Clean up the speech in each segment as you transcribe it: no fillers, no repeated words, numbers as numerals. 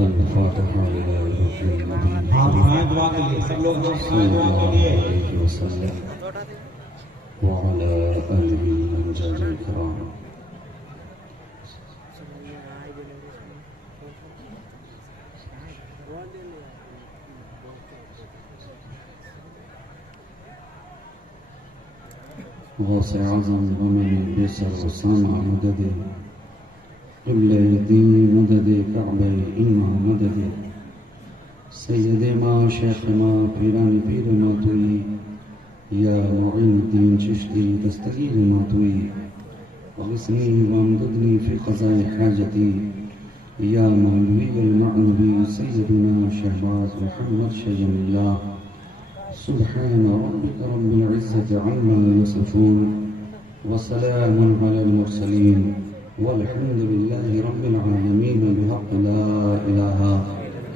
अल-फातिहा लिल्लाहि रब्बिल आलमीन। आप आए दुआ के लिए, सब लोग दुआ के लिए। वसल्लम व अला आलिहि अमजादिल किराम। गौसे आज़म वमन बेसर वसामा मदद क़िब्ले दीन मदद कअबे ईमान मदद सैयद मा शेख मा पीरान पीर मा तुई या मुईनुद्दीन चिश्ती दस्तगीर मा तुई वग़िस्नी वमददनी फ़ी क़ज़ाए हाजती या मौलवी अल-मअनवी सैयदना शहबाज मुहम्मद शय्यमुल्लाह सुब्हान रब्बिका रब्बिल इज़्ज़ति अम्मा यसिफ़ून व सलामुन अलल मुरसलीन वल्हम्दुलिल्लाहि रब्बिल आलमीन बिहक़्क़ि ला इलाहा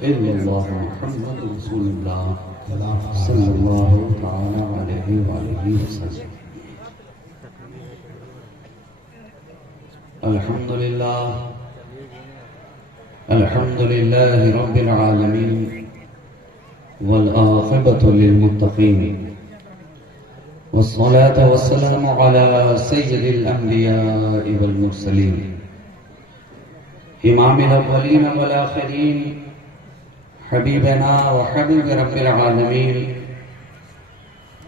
इल्लल्लाह मुहम्मदुर रसूलुल्लाह सल्लल्लाहु तआला अलैहि व आलिहि वसल्लम। अल्हम्दुलिल्लाहि रब्बिल आलमीन वल आक़िबतु लिल मुत्तक़ीन वस्सलातु वस्सलामु अला सय्यिदिल अंबिया'i वल मुरसलीन इमामिल अव्वलीन वल आखिरीन हबीबना व हबीब रब्बिल आलमीन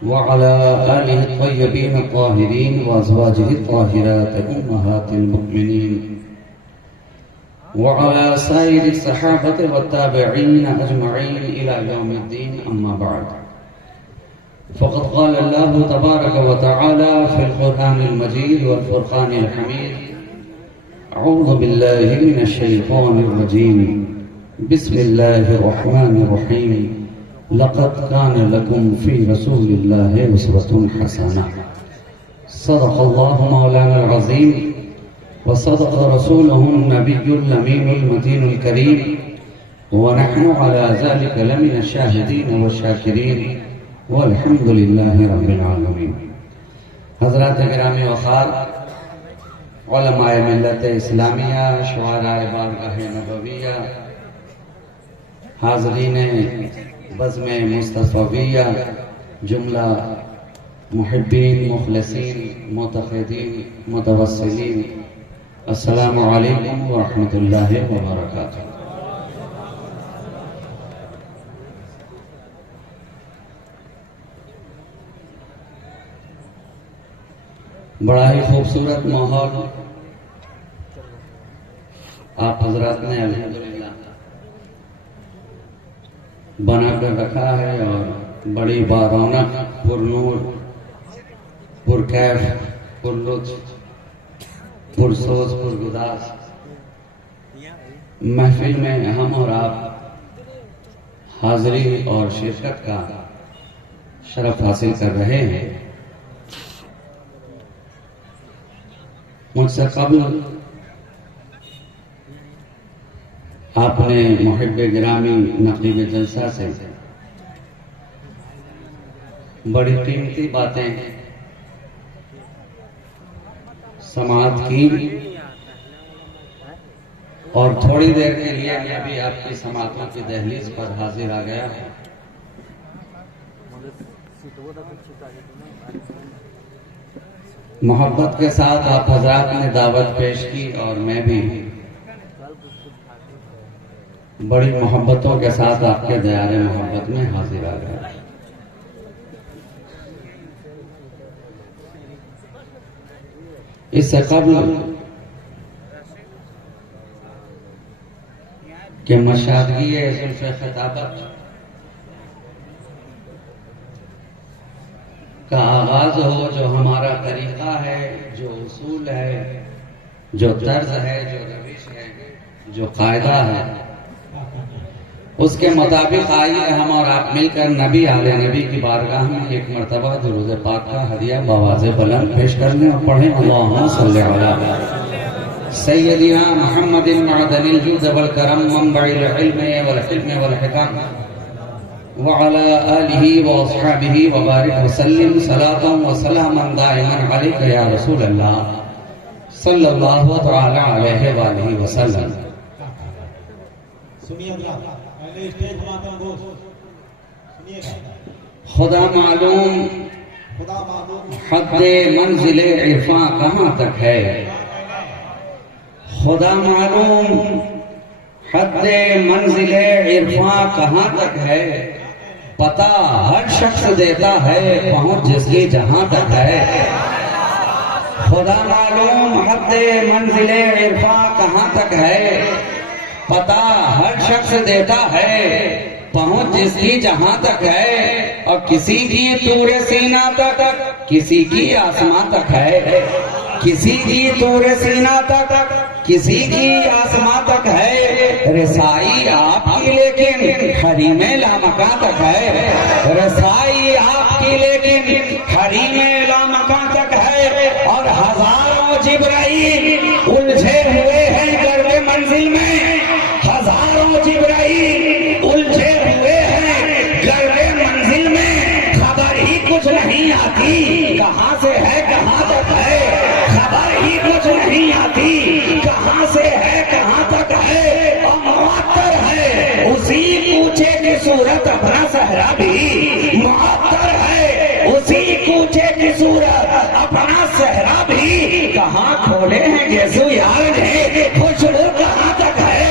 व अला आलिहि त्तय्यबीन त्ताहिरीन व अज़वाजिहि त्ताहिरात उम्महातिल मुमिनीन व अला साइरि सहाबति व ताबिईन अजमईन इला यौमिद्दीन अम्मा बअद। फ़क़द क़ाल अल्लाहु तबारक व तआला फ़िल क़ुरआनिल मजीद वल फ़ुरक़ानिल हमीद। अऊज़ु बिल्लाहि मिनश शैतानिर रजीम। बिस्मिल्लाहिर रहमानिर रहीम। लक़द कान लकुम फ़ी रसूलिल्लाहि उस्वतुन हसनह। सदक़ल्लाहु मौलानाल अज़ीम व सदक़ रसूलुहुन नबियुल अमीनुल मतीनुल करीम व नहनु अला ज़ालिका लमिनश शाहिदीन व शाकिरीन वल्हम्दुलिल्लाहि रब्बिल आलमीन। हज़रात गिरामी वक़ार, उलमाए मिल्लत इस्लामिया, शुअराए बारगाह नबविया, हाज़रीन बज़्म मुस्तफ़विया, जुमला मुहिब्बीन, मुख़लिसीन, मुतक़िदीन, मुतवस्सिलीन, अस्सलामु अलैकुम व रहमतुल्लाहि व बरकातुहू। बड़ा ही खूबसूरत माहौल आप हजरात ने अल्हम्दुलिल्लाह बनाकर रखा है और बड़ी बारौनक, पुरनूर, पुरकैफ, पुरलुत्फ, पुरसोज, पुरगुदास महफिल में हम और आप हाजिरी और शिरकत का शरफ हासिल कर रहे हैं। मुझसे कबल आपने मुहिब्बे गिरामी नक़ीब जलसा से बड़ी कीमती बातें समाअत की और थोड़ी देर के लिए मैं भी आपकी समाअतों की दहलीज पर हाजिर आ गया। मोहब्बत के साथ आप हज़रात ने दावत पेश की और मैं भी बड़ी मोहब्बतों के साथ आपके दयारे मोहब्बत में हाजिर आ गया। इससे कबल के मशादगी ज़ुल्फ़े ख़िताबत का आगाज हो, जो हमारा तरीका है, जो उसूल है, जो तर्ज है, जो रविश है, जो कायदा है, उसके मुताबिक आइए हम और आप मिलकर नबी आले नबी की बारगाह में एक मरतबा दुरूद पाक का हदिया बवाज़े बुलंद पेश कर लें और पढ़ें अल्लाहुम्मा सल्लि अला सय्यदिना मुहम्मदिन मअदनिल जुद वल करम मनबइल इल्म वल हिल्म वल हिकम व अला आलिहि व अस्हाबिहि व बारिक व सल्लिम सलातन व सलामन दाइमन अलैका या रसूल अल्लाह सल्लल्लाहु तआला अलैहि व आलिहि वसल्लम। सुनिए पहले स्टेज मातम दोस्त सुनिएगा। खुदा मालूम खुदा मालूम हद्दे मंजिल इरफां कहाँ तक है, खुदा मालूम हद्दे मंजिल इरफां कहाँ तक है, पता हर शख्स देता है पहुंच जिसकी जहां तक है। खुदा मालूम हद्दे मंजिल इरफां कहाँ तक है, पता हर शख्स देता है पहुंच जिसकी जहां तक है। और किसी की तूरे सीना तक, किसी की आसमां तक है, किसी की तूरे सीना तक, किसी की आसमां तक है। रसाई आपकी लेकिन हरीम लामका तक है, रसाई आपकी लेकिन हरीम लामका तक है। और हजारों जिब्राईल उलझे हुए हैं गर्वे मंजिल में, हजारों जिब्राईल उलझे हुए हैं गर्वे मंजिल में। खबर ही कुछ नहीं आती कहाँ से है कहाँ तक है, खबर ही कुछ नहीं आती कहाँ से है कहाँ तक है। और मुअत्तर है उसी कूचे की सूरत अपना सहरा भी, मुअत्तर है उसी कूचे की सूरत अपना सहरा भी। कहाँ खोले हैं गेसु यार ने खुशबू कहाँ तक है,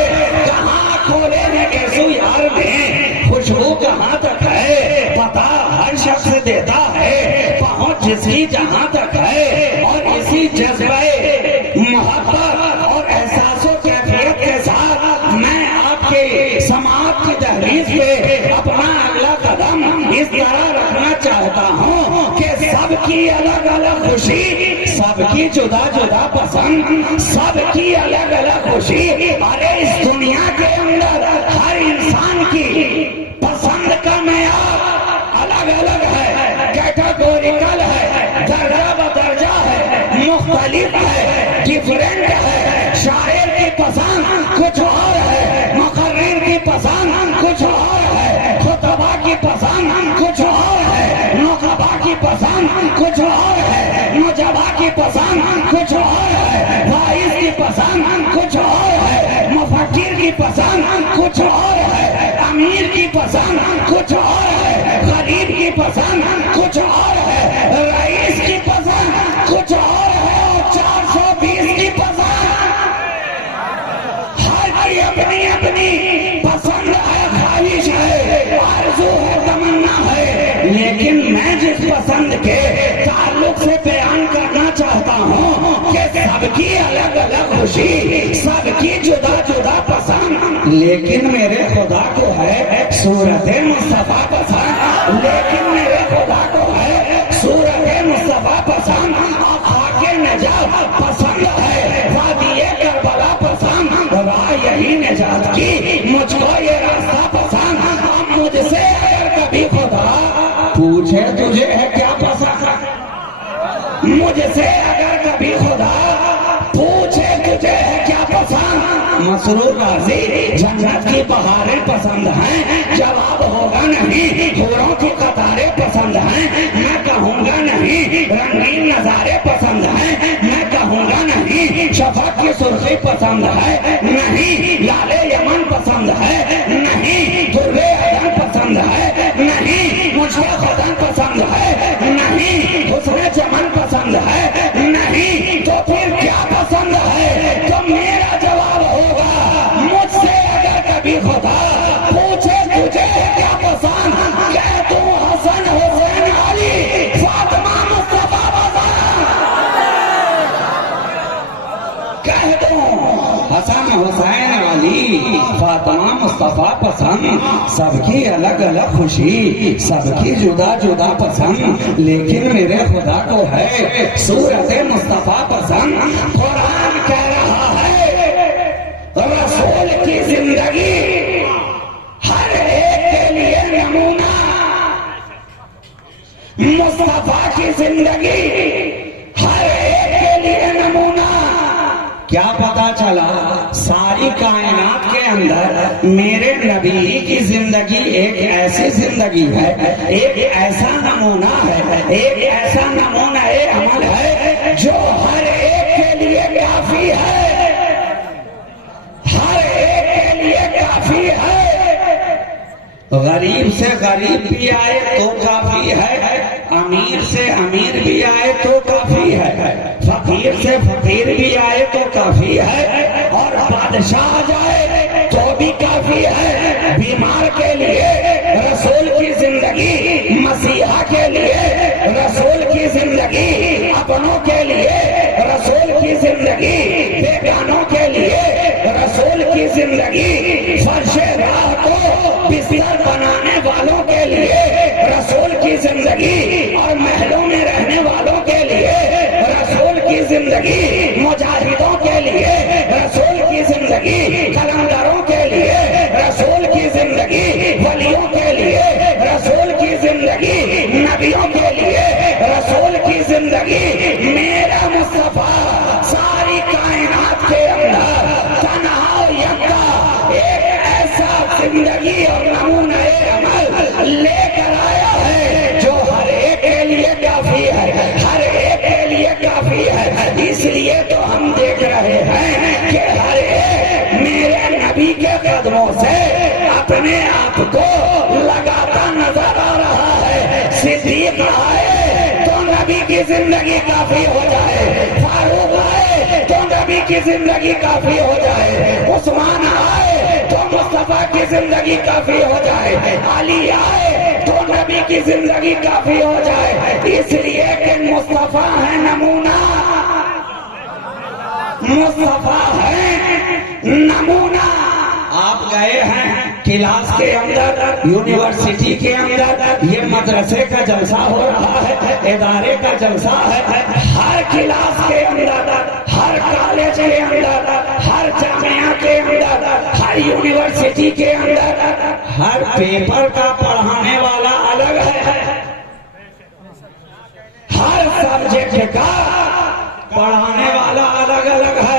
कहाँ खोले हैं गेसु यार ने खुशबू कहाँ तक है। पता हर शख्स देता है पहुंच जिसकी जहां तक है। और इसी जज्बे मोहब्बत और एहसासों कैफियत के साथ मैं आपके समाज की दहलीज पे अपना अगला कदम इस तरह रखना चाहता हूँ कि सबकी अलग अलग खुशी, सबकी जुदा जुदा पसंद, सबकी अलग अलग खुशी। अरे इस दुनिया के अंदर हर इंसान की पसंद का मेयार अलग अलग है, कैटेगोरिकल है, दर्जा बदर्जा है, मुख्तलिफ है, डिफरेंट है। शायर की पसंद कुछ और है, मुकर्रिर की पसंद कुछ और है, खुतबा की पसंद कुछ और है, नुकबा की पसंद कुछ और है, मुजबा की पसंद कुछ और है, वाइज की पसंद कुछ और है, मुफक्किर की पसंद कुछ और है, अमीर की पसंद कुछ और है, गरीब की पसंद कुछ और है, रईस की पसंद कुछ और है, और 420 की पसंद। हर की अपनी अपनी पसंद है, ख्वाहिश है, आरज़ू है, तमन्ना है। लेकिन मैं जिस पसंद के ताल्लुक से बयान करना चाहता हूँ कि सबकी अलग अलग खुशी, सबकी जुदा जुदा पसंद। लेकिन मेरे खुदा को है सूरत मुस्तफा पसंद, लेकिन मेरे खुदा को है सूरत मुस्तफा पसंद। खाके नजात पसंद है, वादिये करबला पसंद, राह यही निजात की मुझको ये रास्ता पसंद। अब मुझसे अगर कभी खुदा पूछे तुझे है क्या पसंद, मुझसे अगर कभी खुदा पूछे तुझे है क्या पसंद, मसरूर राजी जन्नत की बहारें पसंद हैं, जवाब होगा नहीं हूरों की कतारें पसंद हैं। मैं कहूँगा नहीं रंगीन नजारे पसंद हैं, मैं कहूँगा नहीं शफक की सुर्खी पसंद है, नहीं लाले यमन पसंद है, नहीं दुर्गे अदन पसंद है, नहीं मुझे खुदन पसंद है, नहीं हुस्न चमन पसंद है, नहीं तो फिर क्या पसंद है। तो मेरा जवाब होगा मुझसे अगर कभी खुदा पूछे तुझे क्या पसंद, कह तू हसन हुसैन अली फातिमा मुस्तफा पसंद, कह दो हसन हुसैन अली फातिमा मुस्तफा पसंद। सबकी अलग अलग खुशी, सबकी जुदा जुदा पसंद, लेकिन मेरे खुदा को है सूरत मुस्तफा पसंद। कुरान कह रहा है रसूल की जिंदगी हर एक के लिए नमूना, मुस्तफा की जिंदगी हर एक के लिए नमूना। क्या पता चला सारी कायनात के अंदर मेरे नबी की जिंदगी एक ऐसी जिंदगी है, एक ऐसा नमूना है, एक ऐसा नमूना अमल है जो हर एक के लिए काफी है, हर एक के लिए काफी काफी है, गरीब से गरीब भी आए तो काफी है, अमीर से अमीर भी आए तो काफी है, फकीर से फकीर भी आए तो काफी है, और बादशाह जाए तो भी काफी है। बीमार के लिए रसूल की जिंदगी, मसीहा के लिए रसूल की जिंदगी, अपनों के लिए रसूल की जिंदगी, बेगानों के लिए रसूल की जिंदगी, फर्शे राह को बिस्तर बनाने वालों के लिए रसूल की जिंदगी, और महलों में रहने वालों के लिए रसूल की जिंदगी, मुजाहिदों के लिए रसूल की जिंदगी, कलंदरों के लिए रसूल की जिंदगी, वलियों के लिए रसूल की जिंदगी, नबियों के लिए रसूल की जिंदगी। मेरा मुस्तफा सारी कायनात के अंदर तन्हा यक्का एक ऐसा जिंदगी और नमूना अमल लेकर आया है जो हर एक के लिए काफी है, हर एक के लिए काफी है। इसलिए तो हम देख रहे हैं कि हर एक मेरे नबी के कदमों से अपने आप को लगाता नजर आ रहा है। सिद्दीक आए तो नबी की जिंदगी काफी हो जाए, फारूक आए तो नबी की जिंदगी काफी हो जाए, उस्मान आए तो मुस्तफा की जिंदगी काफी हो जाए, अली आए तो नबी की जिंदगी काफी हो जाए। इसलिए कि मुस्तफा है नमूना, मुस्तफा है नमूना। आप गए हैं क्लास के अंदर, यूनिवर्सिटी के अंदर, ये मदरसे का जलसा हो रहा है, इदारे का जलसा है, हर क्लास के अंदर, हर कॉलेज के अंदर, हर जामिया के अंदर, हर यूनिवर्सिटी के अंदर, हर पेपर का पढ़ाने वाला अलग है, हर सब्जेक्ट का पढ़ाने वाला अलग अलग है।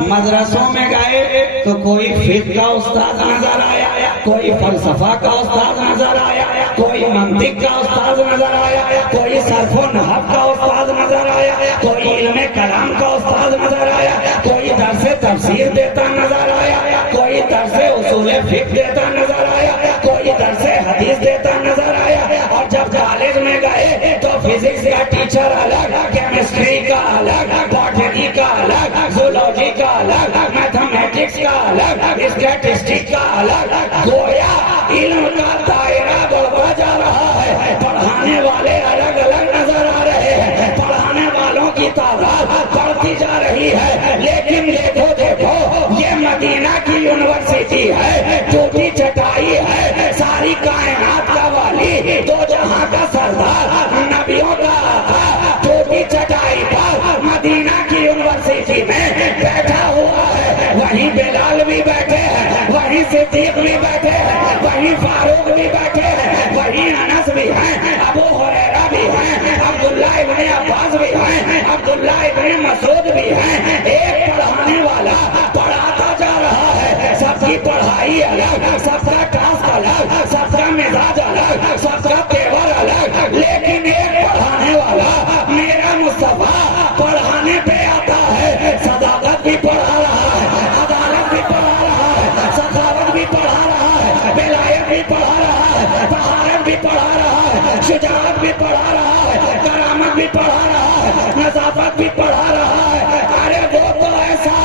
मदरसों में गए तो कोई फिक़्ह का उस्ताद नजर आया, कोई फलसफा का उस्ताद नजर आया, कोई मंतिक का उस्ताद नजर आया, कोई सर्फ़ो नहव का उस्ताद नजर आया, कोई इल्मे कलाम का उस्ताद नजर आया, कोई दर्से तफसीर देता नजर आया, कोई दर्से उसूले फिक़्ह देता नजर आया, कोई दर्से हदीस देता नजर आया। और जब कॉलेज में गए तो फिजिक्स का टीचर अलग, केमिस्ट्री का अलग, बॉटनी का अलग, जूलॉजी का अलग, मैथमेटिक्स का अलग, स्टैटिस्टिक्स का अलग। गोया इल्म का दायरा बढ़ता जा रहा है, पढ़ाने वाले अलग अलग नजर आ रहे हैं, पढ़ाने वालों की तादाद बढ़ती जा रही है। लेकिन देखो देखो, ये मदीना की यूनिवर्सिटी है, टूटी चटाई है, सारी कायनात का वाली, दो जहां का सरदार, नबियों का आका, टूटी चटाई पर मदीना की यूनिवर्सिटी में बैठा हुआ है। वहीं बिलाल भी बैठे हैं, वहीं सिद्दीक भी बैठे हैं, वहीं फारूक भी बैठे हैं, वहीं अनस भी हैं, अबू हुरैरा भी हैं, अब्दुल्ला इब्ने अब्बास भी हैं, अब्दुल्ला इब्ने मसूद भी हैं। एक पढ़ाने वाला पढ़ाता जा रहा है, सबकी पढ़ाई अलग, सबका टास्क अलग, सबका मिजाज अलग, सबका तेवर अलग, लेकिन एक पढ़ाने वाला मेरा मुस्तफा पढ़ाने पे आता है। सदाकत भी पढ़ा रहा है, अदालत भी पढ़ा रहा है, सखावत भी पढ़ा रहा है, विलायत भी पढ़ा रहा है, तहारत भी पढ़ा रहा है, शुजाअत भी पढ़ा रहा है, करामत भी पढ़ा रहा है, नज़ाफत भी पढ़ा रहा है। अरे वो तो ऐसा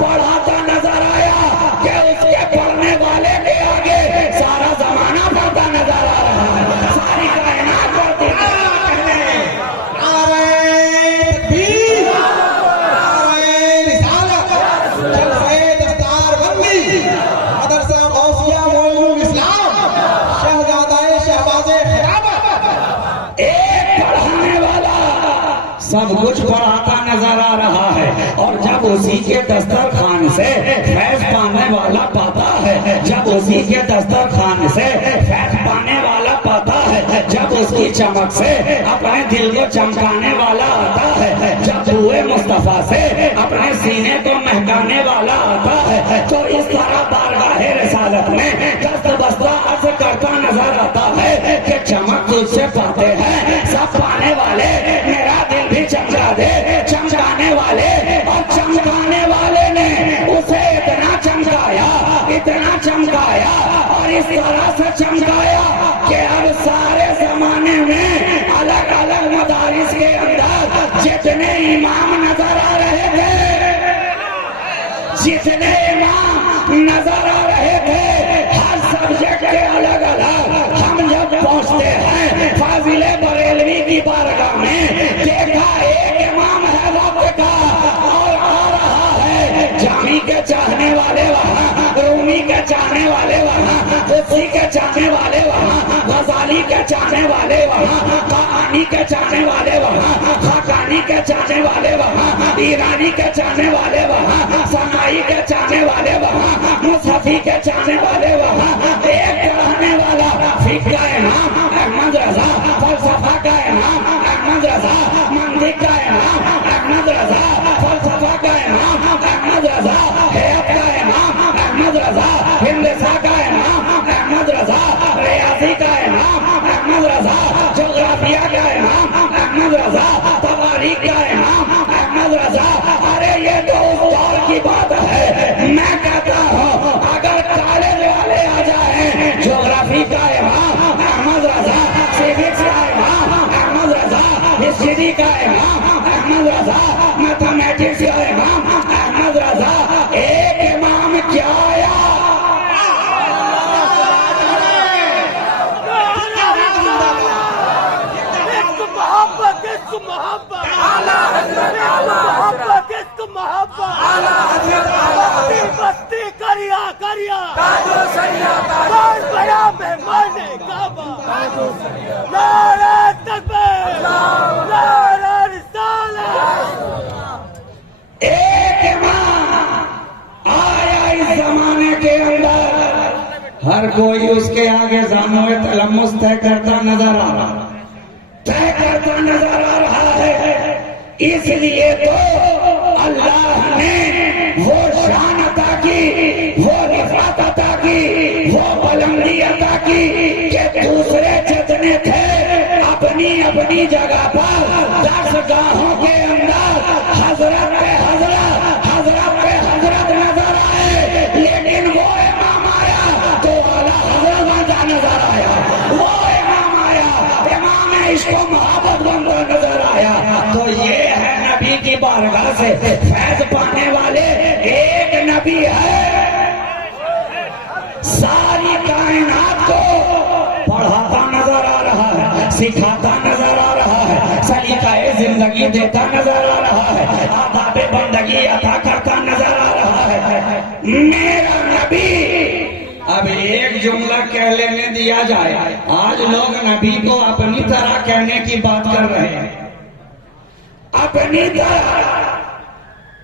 पढ़ाता नजर आया कि उसके पढ़ने वाले के आगे सारा जमाना पढ़ता नजर आ रहा है, सारी कायनात पढ़ती सब कुछ पढ़ाता नजर आ रहा है। और जब उसी के दस्तरखान से फैज पाने वाला पाता है, जब उसी के दस्तरखान से फैज पाने वाला पाता है, जब उसकी चमक से अपने दिल को चमकाने वाला आता है, जब दुए मुस्तफा से अपने सीने को महकाने वाला आता है, तो इस तरह बारगाहे रिसालत में दस्त बस्ता अर्ज करता नजर आता है कि चमक तुझसे पाते हैं सब पाने वाले, मेरा दिल भी चमका दे। चमकाने वाले और चमकाने वाले ने उसे इतना चमकाया, इतना चमकाया और इस तरह से चमकाया कि अब सारे जमाने में अलग अलग मदारिस के अंदर जितने इमाम नजर आ रहे थे, जितने इमाम नजर आ रहे थे, हर सब्जेक्ट के अलग अलग, हम जब पहुंचते हैं फाजिले बरेलवी की बारगाह में, देखा एक इमाम है वक्त का और आ रहा है। जामी के चाहने वाले वहाँ, रूमी के चाहने वाले वहाँ, कुर्सी के चाहने वाले वहाँ, गजाली के चाहने वाले वहाँ, कहानी के चाहने वाले वहाँ, खाकानी के चाहने वाले वहाँ, ईरानी के चाहने वाले वहाँ, समाई के चाहने वाले वहाँ, मुसहफी के चाहने वाले वहाँ। एक रहने वाला फिक्र का इमाम अहमद रजा, फलसफा का इमाम अहमद रजा, मंदिर का इमाम अहमद रजा, फलसफा का इमाम अहमद रजा, हैत का इमाम अहमद रजा, हिंदसा का इमाम अहमद रजा, रियाजी का इमाम अहमद रजा, जोग्राफिया का इमाम अहमद रजा, तवारीख का इमाम अहमद रजा। अरे ये तो उस दौर की बात है। मैं कहता हूँ अगर कॉलेज वाले आ जाए, ज्योग्राफी का इमाम अहमद रजा, सिविक्स का इमाम अहमद रजा, हिस्ट्री का इमाम अहमद रजा, मैथमेटिक्स का इमाम अहमद रजा, एक इमाम क्या आया। बस्ती करिया करिया बड़ा मेहमान काबा, नारा तकबीर, नारा रिसालत। एक इमाम आया इस जमाने के अंदर, हर कोई उसके आगे जानोए तलम्मुस तय करता नजर आ रहा, तय करता नजर आ रहा है। इसलिए तो अल्लाह ने वो शान अता की, वो रिफात अता की, वो बुलंदी अता की कि दूसरे जितने थे अपनी अपनी जगह पर दरगाहों के अंदर हजरत पे हजरत, हजरत पे हजरत नजर आए। लेकिन वो इमाम आया तो आला हजरत बनता नजर आया, वो इमाम आया इमाम इश्क़ मोहब्बत बनता नजर आया। तो ये है नबी की बारगाह से फैज पाने वाले एक नबी है, सारी कायनात को पढ़ाता नजर आ रहा है, सिखाता नजर आ रहा है, सलीकाए जिंदगी देता नजर आ रहा है, आदाबे बंदगी अता करता नजर आ रहा है मेरा नबी। अब एक जुमला कह लेने दिया जाए, आज लोग नबी को अपनी तरह कहने की बात कर रहे हैं, अपनी तरह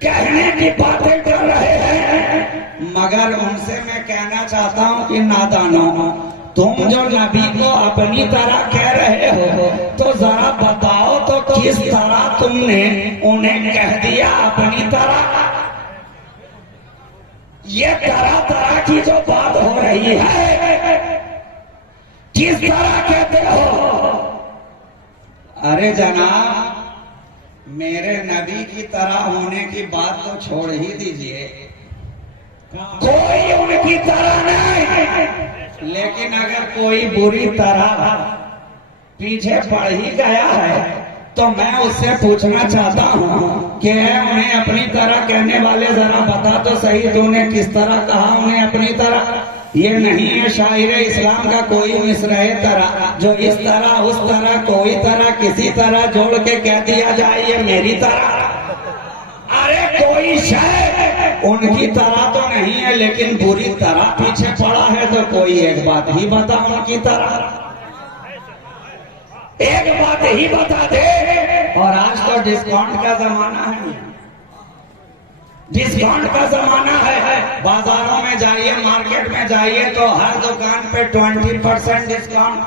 कहने की बातें कर रहे हैं। मगर उनसे मैं कहना चाहता हूं कि नादानों, तुम जो नबी को अपनी तरह कह रहे हो तो जरा बताओ तो किस तरह तुमने उन्हें कह दिया अपनी तरह। ये तरह तरह की जो बात हो रही है, किस तरह कहते हो। अरे जनाब, मेरे नबी की तरह होने की बात तो छोड़ ही दीजिए, कोई उनकी तरह नहीं, लेकिन अगर कोई बुरी तरह पीछे पड़ ही गया है तो मैं उससे पूछना चाहता हूँ कि उन्हें अपनी तरह कहने वाले जरा बता तो सही, तूने किस तरह कहा उन्हें अपनी तरह। ये नहीं है शायर इस्लाम का कोई मिसरे तरह जो इस तरह उस तरह कोई तरह किसी तरह जोड़ के कह दिया जाए ये मेरी तरह। अरे कोई शय उनकी तरह तो नहीं है, लेकिन बुरी तरह पीछे पड़ा है तो कोई एक बात ही बता उनकी तरह, एक बात ही बता दे। और आज तो डिस्काउंट का जमाना है, डिस्काउंट का जमाना है। बाजारों में जाइए, मार्केट में जाइए तो हर दुकान पे 20% डिस्काउंट,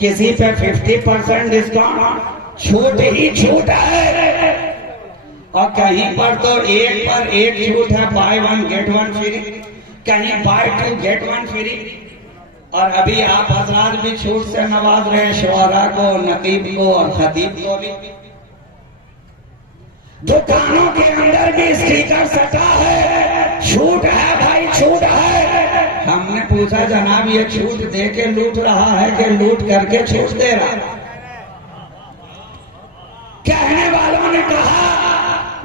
किसी पे 50% डिस्काउंट, छूट ही छूट है। और कहीं पर तो एक पर एक छूट है, बाय 1 गेट 1 फ्री, कहीं बाय 2 गेट 1 फ्री। और अभी आप हजरात भी छूट से नवाज रहे हैं शुअरा को, नकीब को और खतीब को भी। दुकानों के अंदर भी स्टिकर सटा है, छूट है भाई, छूट है। पूछा जनाब ये छूट दे के लूट रहा है कि लूट करके छूट दे रहा है? कहने वालों ने कहा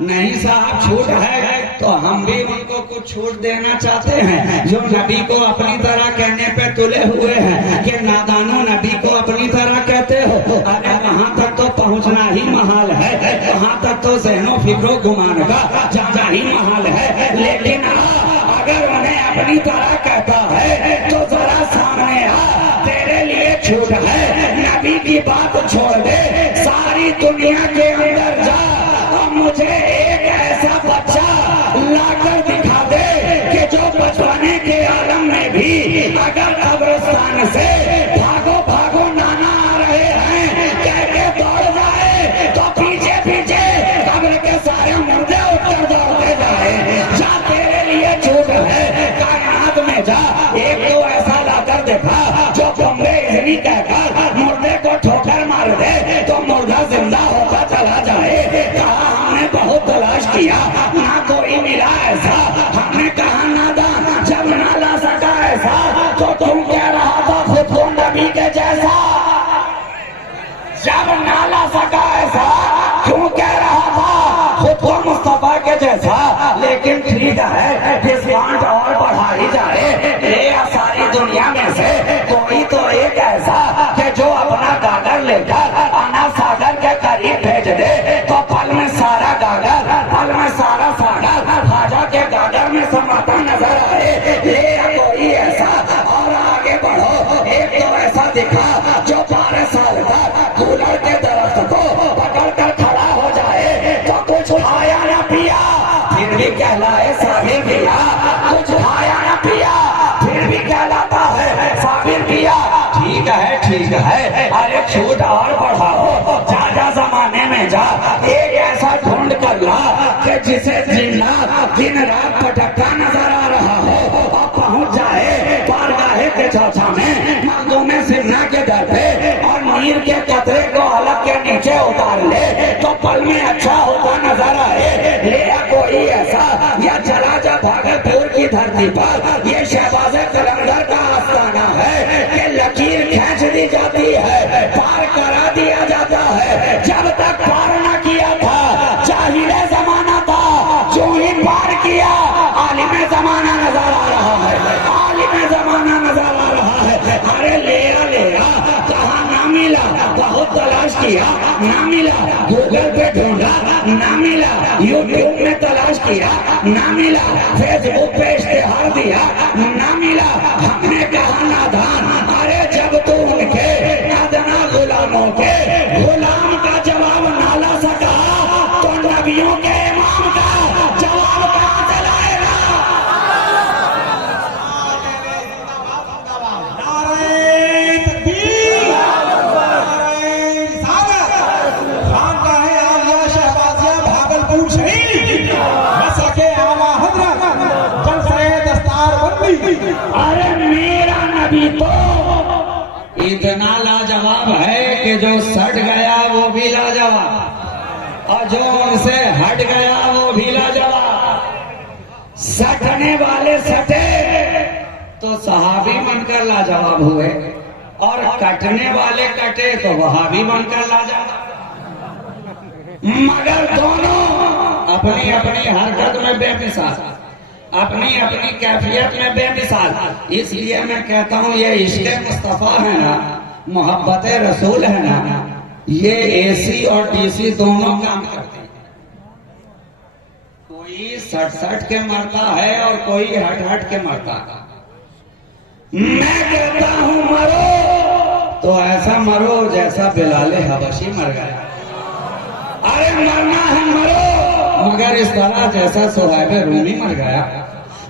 नहीं साहब छूट है तो हम भी उनको कुछ छूट देना चाहते हैं जो नबी को अपनी तरह कहने पे तुले हुए हैं कि नादानो नबी को अपनी तरह कहते हो। अरे वहां तक तो पहुंचना ही महाल है, वहां तक तो जहनो फिक्रो गुमान का जाना ही महाल है। लेकिन अगर उन्हें अपनी तरह कहता है तो जरा सामने आ, तेरे लिए छूट है, नबी की बात छोड़ दे, सारी दुनिया के अंदर जा और मुझे एक ऐसा बच्चा लाकर दिखा दे कि जो बचपने के आलम में भी अगर कब्रिस्तान से भागो भागो नाना आ रहे हैं कह के दौड़ जाए तो पीछे पीछे कब्र के सारे मुर्दे उतर दौड़ते जाए। जा तेरे लिए छूट है, कायनात में जा एक तो ऐसा लाकर देखा जो बम्बे इजनी कहकर मुर्दे को ठोकर मार दे तो मुर्दा जिंदा होता चला जाए। कहा हमने बहुत तलाश किया ना कोई मिला ऐसा, हमने कहा नादान जब ना ला सका ऐसा तो तुम कह रहा था खुद को नबी के जैसा, जब ना ला सका ऐसा क्यों कह रहा था खुद को मुस्तफा के जैसा। लेकिन ठीक है डिस्काउंट और बढ़ा ही जाए, ले सारी दुनिया में से कोई तो एक ऐसा कि जो अपना गागर लेकर अना सागर के करीब भेज दे तो पल में सारा गागर, पल में सारा सागर खाजा के गागर में समाता नजर आए। ले कोई ऐसा और आगे बढ़ो, एक तो ऐसा दिखा जो 12 साल का कूलर के दरख्त को पकड़ कर खड़ा हो जाए तो कुछ खाया न पिया फिर भी कहलाए साबिर पिया, कुछ खाया न पिया फिर भी कहलाता है साबिर पिया। ठीक है अरे छूट और बढ़ाओ, जा जा जमाने में जा एक ऐसा ढूंढ कर ला कि जिसे दिन रात भटकता नजर आ रहा हो और पहुंच जाए बारगाहे के चौथा में मर्दों में सिन्हा के दर पे और नीर के कतरे को अलग के नीचे उतार ले तो पल में अच्छा होता नजर आए। ले कोई ऐसा या चला जा भागलपुर की धरती पर ये शहबाज कलंदर का आस्थाना है कि लकीर खींच दी जाती है, पार करा दिया जाता है। जब तक पार न किया था चाहिए जमाना था, जो ही पार किया आलिम जमाना नजर आ रहा है, आलिम जमाना नजर आ रहा है। अरे ले कहा ना मिला, बहुत तलाश किया ना मिला, गूगल पे ढूंढा ना मिला, यूट्यूब में तलाश किया ना मिला, फेसबुक पे इश्तेहार दिया ना मिला। हमने कहा नादान, अरे जब तू उनके नादना गुलामों के गुलाम का जवाब ना ला सका तो नबियों के इमाम का जवाब कहां से लाएगा? नारे तकबीर, नारे रिसालत, खानकाह आलिया शहबाजिया भागलपुर शरीफ, मसलके आला हजरत, जलसे दस्तार बंदी। अरे मेरा नबी तो इतना लाजवाब है कि जो सट गया वो भी लाजवाब और जो उनसे हट गया वो भी लाजवाब। सटने वाले सटे तो सहाबी बनकर लाजवाब हुए और कटने वाले कटे तो वहाबी बनकर लाजवाब। मगर दोनों अपनी अपनी हरकत में बेमिसाल, अपनी अपनी कैफियत में बेमिसाल। इसलिए मैं कहता हूँ ये इश्क़ मुस्तफ़ा है ना, मोहब्बत रसूल है ना, ये एसी और डीसी दोनों काम करते हैं। कोई सट के मरता है और कोई हट के मरता है। मैं कहता हूँ मरो तो ऐसा मरो जैसा बिलाले हबशी मर गया। अरे मरना है मरो मगर इस तरह जैसा सुहैब रूमी मर गया।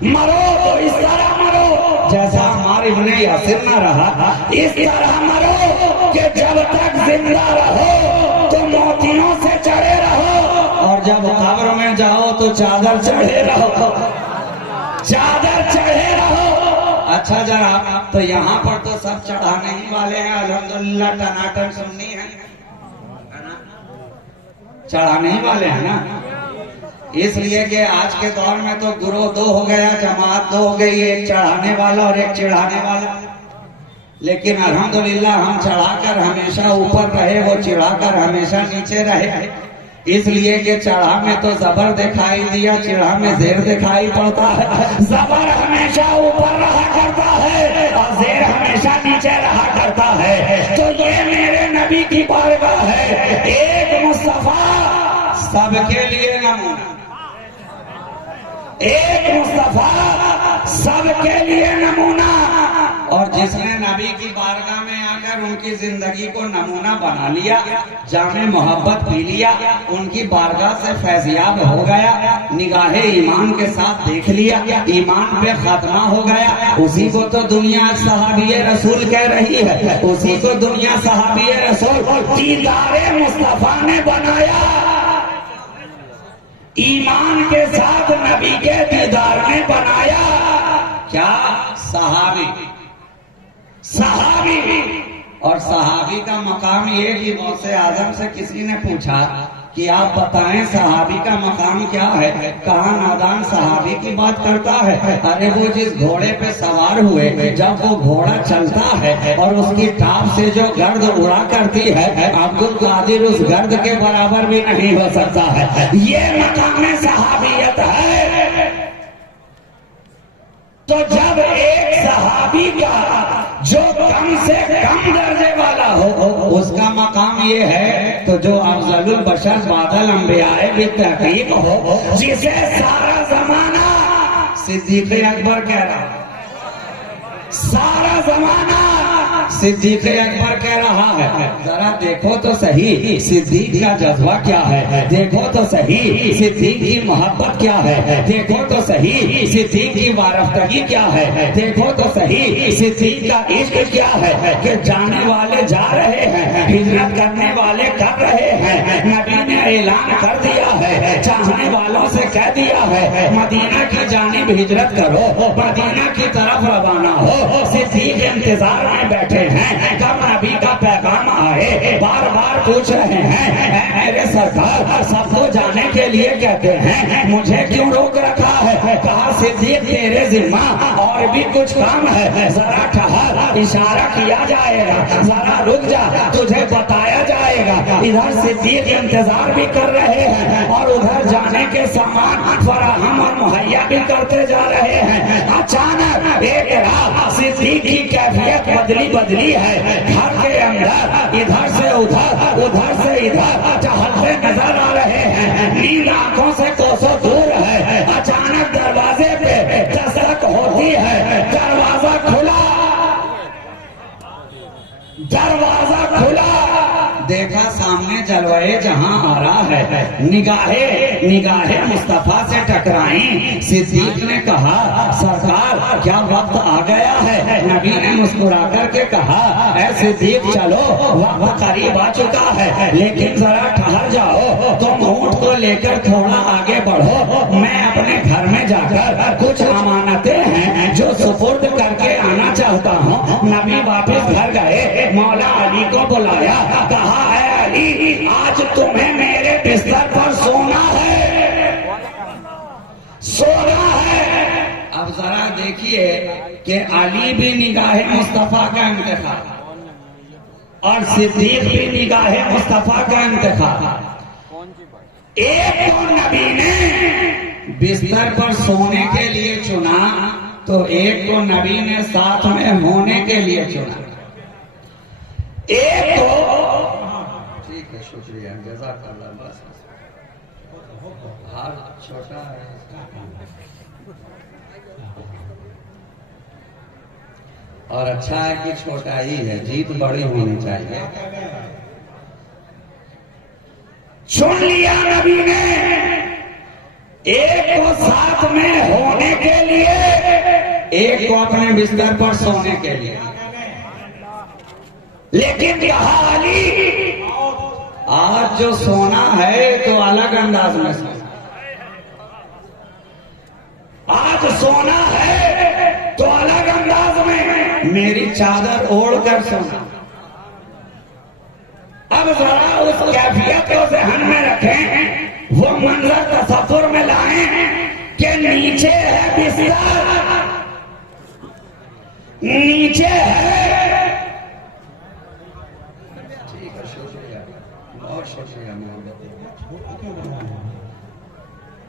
मरो तो इस तरह मरो जैसा अम्मार इब्ने यासिर न रहा। इस तरह मरो कि जब तक जिंदा रहो तो मोतियों से चढ़े रहो और जब कब्र में जाओ तो चादर चढ़े रहो, चादर चढ़े रहो। अच्छा जरा तो यहाँ पर तो सब चढ़ाने ही वाले हैं, अल्हम्दुलिल्लाह टनाटन सुन्नी है, चढ़ाने ही वाले हैं ना। इसलिए कि आज के दौर में तो गुरु दो हो गया, जमात दो हो गई, एक चढ़ाने वाला और एक चिढ़ाने वाला। लेकिन अल्हम्दुलिल्लाह हम चढ़ाकर हमेशा ऊपर रहे, वो चिढ़ाकर हमेशा नीचे रहे। इसलिए कि चढ़ा में तो जबर दिखाई दिया, चिढ़ा में जेर दिखाई पड़ता है। जबर हमेशा ऊपर रहा करता है और जेर हमेशा नीचे रहा करता है। तो ये मेरे नबी की बारगाह है, एक मुस्तफा सबके लिए नमूना, एक मुस्तफा सबके लिए नमूना। और जिसने नबी की बारगाह में आकर उनकी जिंदगी को नमूना बना लिया, जामे मोहब्बत पी लिया, उनकी बारगाह से फैजियाब हो गया, निगाहे ईमान के साथ देख लिया, ईमान पे खात्मा हो गया, उसी को तो दुनिया सहाबीए रसूल कह रही है, उसी को दुनिया सहाबीए रसूल दीदारे मुस्तफा ने बनाया। ईमान के साथ नबी के दीदार ने बनाया। क्या सहाबी, सहाबी। और सहाबी का मकाम ये कि गौसे आजम से किसी ने पूछा कि आप बताएं सहाबी का मकाम क्या है? कहा नादान सहाबी की बात करता है। अरे वो जिस घोड़े पे सवार हुए, जब वो घोड़ा चलता है और उसकी टाप से जो गर्द उड़ा करती है, अब्दुल कादिर उस गर्द के बराबर भी नहीं हो सकता है। ये मकाम सहाबियत है। तो जब एक सहाबी का जो कम से कम दर्जे वाला हो उसका मकाम ये है, तो जो अफजलुल बशर बादल अंबियाए बित्तहकीक हो, जिसे सारा जमाना सिद्दीक़ अकबर कह रहा है, सारा जमाना सिद्दीक़ अकबर कह रहा है। जरा देखो तो सही सिद्दीक का जज्बा क्या है, देखो तो सही सिद्दीक की मोहब्बत क्या है, देखो तो सही सिद्दीक की वारफ्तगी क्या है, देखो तो सही सिद्दीक का इश्क क्या है कि जाने वाले जा रहे हैं, हिजरत करने वाले कर रहे हैं। नबी ने ऐलान कर दिया है, चाहने वालों से कह दिया है, मदीना की जानिब हिजरत करो, मदीना की तरफ रवाना हो। सिद्दीक इंतजार में बैठे हैं कब नबी का पैगाम आए, बार बार पूछ रहे हैं मेरे सरकार सबको जाने के लिए कहते हैं, मुझे क्यों रोक रखा है? कहा सिद्दीक तेरे जिम्मा और भी कुछ काम है, जरा ठहर, इशारा किया जाएगा, जरा रुक जा, तुझे बताया जाएगा। इधर सिद्दीक इंतजार भी कर रहे हैं और उधर जाने के सामान फराहम और मुहैया भी करते जा रहे हैं। अचानक एक रात सिद्दीक की कैफियत बदली है। घर के अंदर इधर से उधर, उधर से इधर टहलते नजर आ रहे हैं। नींद आंखों से कोसों दूर है। अचानक दरवाजे पे दस्तक होती है, दरवाजा खुला, दरवाजा खुला। देखा सामने जलवाए जहां आ रहा है, निगाहे मुस्तफा से टकराई। सिद्दीक ने कहा सरकार क्या वक्त आ गया है? नबी ने मुस्कुरा करके कहा ऐ सिद्दीक चलो वक्त करीब आ चुका है, लेकिन जरा ठहर जाओ, तुम ऊंट को लेकर थोड़ा आगे बढ़ो, मैं अपने घर में जाकर कुछ अमानतें हैं जो सुपुर्द करके आना चाहता हूँ। नबी वापस घर गए, मौला अली को बुलाया, कहा है अली आज तुम्हें मेरे बिस्तर पर सोना है, सोना है। अब जरा देखिए कि अली भी निगाहे मुस्तफा का इंतखाब और सिद्दीक भी निगाहे मुस्तफा का इंतखाब। एक को नबी ने बिस्तर पर सोने के लिए चुना, तो एक को नबी ने साथ में होने के लिए चुना। एक को ठीक है, शुक्रिया, जज़ाकल्लाह। बस हार छोटा है और अच्छा है कि छोटा ही है, जीत बड़ी होनी चाहिए। चुन लिया नबी ने एक को साथ में होने के लिए, एक को अपने बिस्तर पर सोने के लिए। लेकिन कहा अली आज जो सोना है तो अलग अंदाज में सोना, आज सोना है तो अलग अंदाज में, मेरी चादर ओढ़ कर सोना। अब जरा उस कैफियत को ज़हन में रखें, वो मंजर तसव्वुर में नीचे है बिस्तर, नीचे है। ठीक है, शुक्रिया, बहुत शुक्रिया मोहब्बत।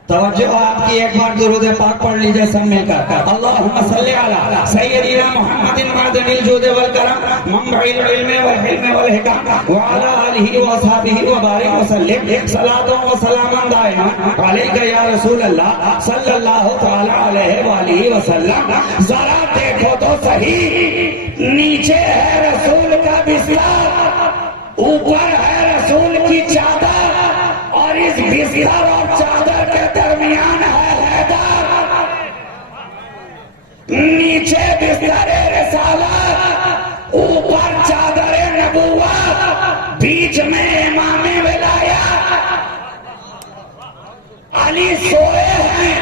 तवज्जो आपकी, एक बार दुरूद पाक पढ़ लीजिए सब मिलकर। अल्लाहुम्मा सल्ली अला सय्यदिना मुहम्मदिन मअदनिल जूद वल करम मंबइल इल्म वल हिल्म वल हिकम व अला आलिहि व असहाबिहि व बारिक व सल्लिम सलातो व सलामन दाइमन अलैका या रसूल अल्लाह सल्लल्लाहु तआला अलैहि व आलिहि व सल्लम। जरा देखो तो सही, नीचे है रसूल का बिस्तर, ऊपर है रसूल की चादर, और इस बिस्तर और चादर के दरमियान है हैदर। नीचे बिस्तर रिसालत, ऊपर चादर नबुव्वत, बीच में इमाम विलायत अली सोए हैं।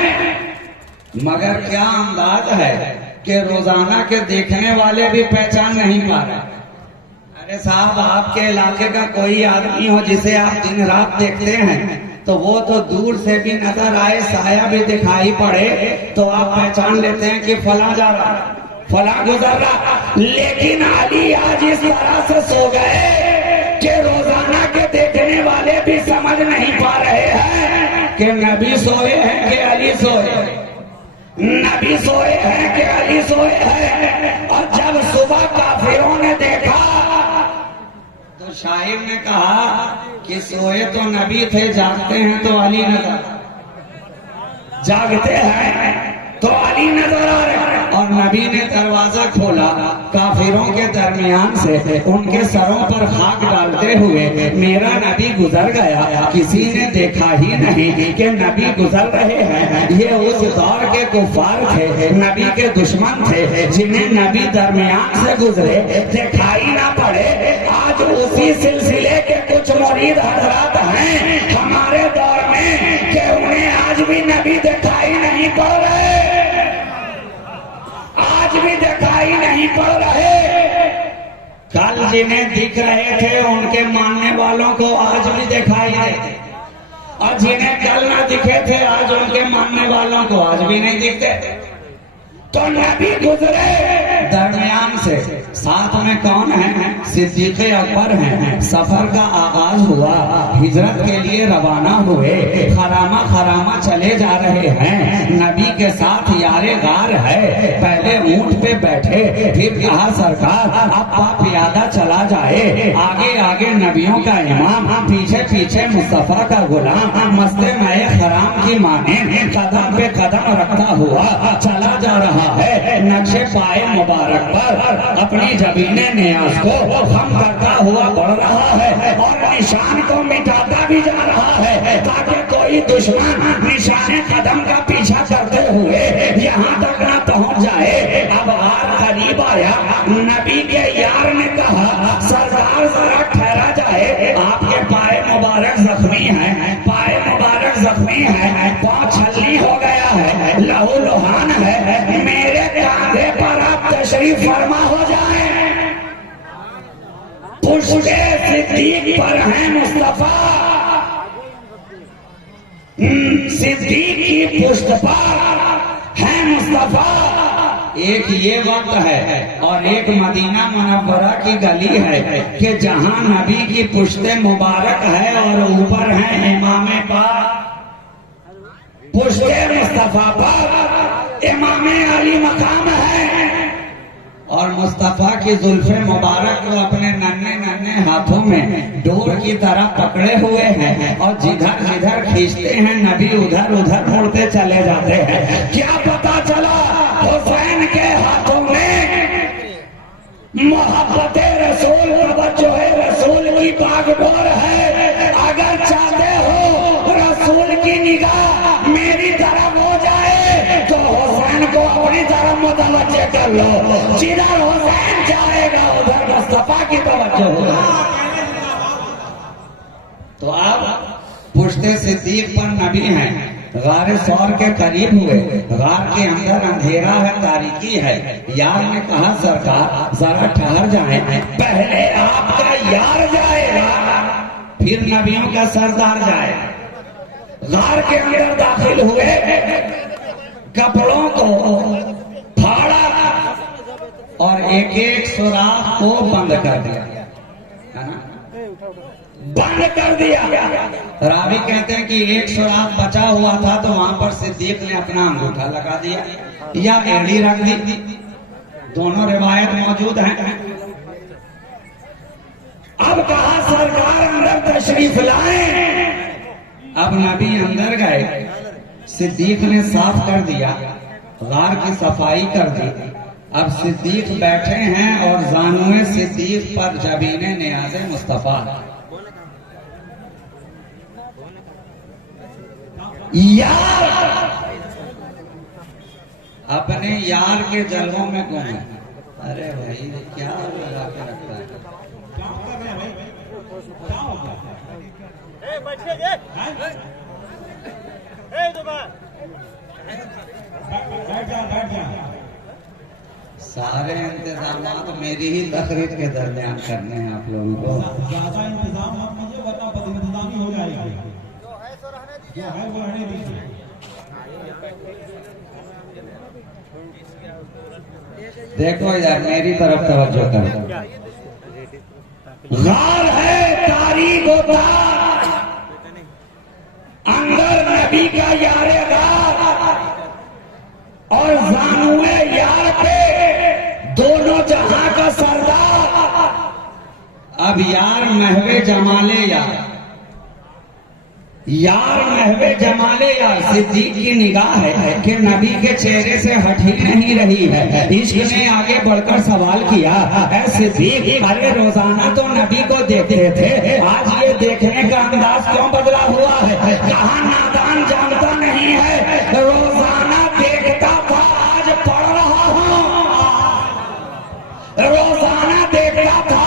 मगर क्या अंदाज है कि रोजाना के देखने वाले भी पहचान नहीं पा रहे। अरे साहब, आपके इलाके का कोई आदमी हो जिसे आप दिन रात देखते हैं तो वो तो दूर से भी नजर आए, साया भी दिखाई पड़े तो आप पहचान लेते हैं कि फला जा रहा, फला गुजर रहा। लेकिन अली आज इस तरह से सो गए कि रोजाना के देखने वाले भी समझ नहीं पा रहे हैं कि नबी सोए हैं कि अली सोए, नबी सोए हैं कि अली सोए हैं। और जब सुबह काफिरों ने देखा तो शाहिर ने कहा कि सोए तो नबी थे, जागते हैं तो अली नजर, जागते हैं तो अली नजर आ रहे। और नबी ने दरवाजा खोला, काफिरों के दरमियान से उनके सरों पर खाक डालते हुए मेरा नबी गुजर गया, किसी ने देखा ही नहीं कि नबी गुजर रहे हैं। ये उस दौर के कुफार थे, नबी के दुश्मन थे, जिन्हें नबी दरमियान से गुजरे दिखाई ना पड़े। आज उसी सिलसिले के कुछ मुरीद हजरात हैं हमारे दौर में कि उन्हें आज भी नबी दिखाई नहीं पड़ रहे, आज भी दिखाई नहीं पड़ रहे। कल जिन्हें दिख रहे थे उनके मानने वालों को आज भी दिखाई देते, और जिन्हें कल ना दिखे थे आज उनके मानने वालों को आज भी नहीं दिखते। तो नबी गुजरे दरमियान से, साथ में कौन है? सिद्दीक़ अकबर हैं। सफर का आगाज हुआ, हिजरत के लिए रवाना हुए, खरामा खरामा चले जा रहे हैं। नबी के साथ यारे गार है। पहले ऊंट पे बैठे, फिर कहा सरकार अब आप प्यादा चला जाए। आगे आगे नबियों का इमाम, पीछे पीछे मुस्तफा का गुलाम, मस्ते नए खराम की माने कदम पे कदम रखता हुआ चला जा रहा है। नक्शे पाए मुबारक पर अपनी जबीने नियाज को हम करता हुआ बढ़ रहा है, और निशान को मिटाता भी जा रहा है ताकि कोई दुश्मन निशाने कदम का पीछा करते हुए यहाँ तक न पहुँच जाए। अब हार करीब आया, नबी के यार ने कहा सरदार जरा ठहरा जाए, आपके पाए मुबारक जख्मी हैं, पाए मुबारक जख्मी हैं, पाँव छलनी हो गया है, लहू लुहान है, मेरे कांधे पर आप तशरीफ फरमा हो जाए। पुष्टे सिद्दीक पर है मुस्तफा, सिद्दीक की पुष्ट पर है मुस्तफा। एक ये वक्त है और एक मदीना मुनव्वरा की गली है कि जहां नबी की पुश्ते मुबारक है और ऊपर है इमामे पाक, पुश्ते मुस्तफा पर इमामे अली मकाम है। और मुस्तफा की जुल्फे मुबारक को अपने नन्हे नन्हे हाथों में डोर की तरह पकड़े हुए हैं, और जिधर जिधर खींचते हैं नबी उधर उधर मुड़ते चले जाते हैं। क्या पता चला? हुसैन के हाथों में मोहब्बत रसूल, तवज्जो रसूल की बागडोर है। अगर चाहते हो रसूल की निगाह मेरी तरफ हो जाए तो हुसैन को अपनी तरफ मुतवज्जो कर लो। जिधर हुसैन जाएगा उधर मुस्तफा की तवज्जो होगा। तो अब पुश्ते सिद्दीक पर नबी हैं, गारे सौर के करीब हुए, गार के अंदर अंधेरा है, तारीकी है। यार ने कहा सरकार जरा ठहर जाएं, पहले आपका यार जाएगा फिर नबियों का सरदार जाए। गार के अंदर दाखिल हुए, कपड़ों को फाड़ा और एक एक सुराख को बंद कर दिया, है ना, बंद कर दिया। रावी कहते हैं कि एक सुराख बचा हुआ था तो वहां पर सिद्दीक ने अपना अंगूठा लगा दिया या एड़ी रख दी, दोनों रिवायत मौजूद हैं। अब कहा सरकार अंदर तशरीफ लाएं। अब नबी अंदर गए, सिद्दीक ने साफ कर दिया, गार की सफाई कर दी। अब सिद्दीक बैठे हैं और जानुए सिद्दीक पर जबीने नियाज़े मुस्तफा। यार अपने यार के जलवों में गुम है। अरे भाई क्या लगा के रखता है, क्या कर रहे हैं भाई, क्या हो गया? बैठिए बैठ जा। सारे इंतजाम मेरी ही तकरीर के दरमियान करने हैं आप लोगों को। ज्यादा इंतजाम मत कीजिए वरना बदइंतजामी हो जाएगी। जो है वो रहने दीजिए। देखो यार मेरी तरफ तवज्जो करो। गार है तारीख होता, अंदर नबी का यारे गार और जानुए यार पे दोनों जहां का सरदार। अब यार महवे जमाले यार महवे जमाले यार सिद्दीक की निगाह है कि नबी के चेहरे से हट ही नहीं रही है। इश्क ने आगे बढ़कर सवाल किया, ऐ सिद्दीक अरे रोजाना तो नबी को देखते थे, आज ये देखने का अंदाज क्यों बदला हुआ है? कहा नादान जानता नहीं है, रोजाना देखता था आज पढ़ रहा हूँ, रोजाना देखता था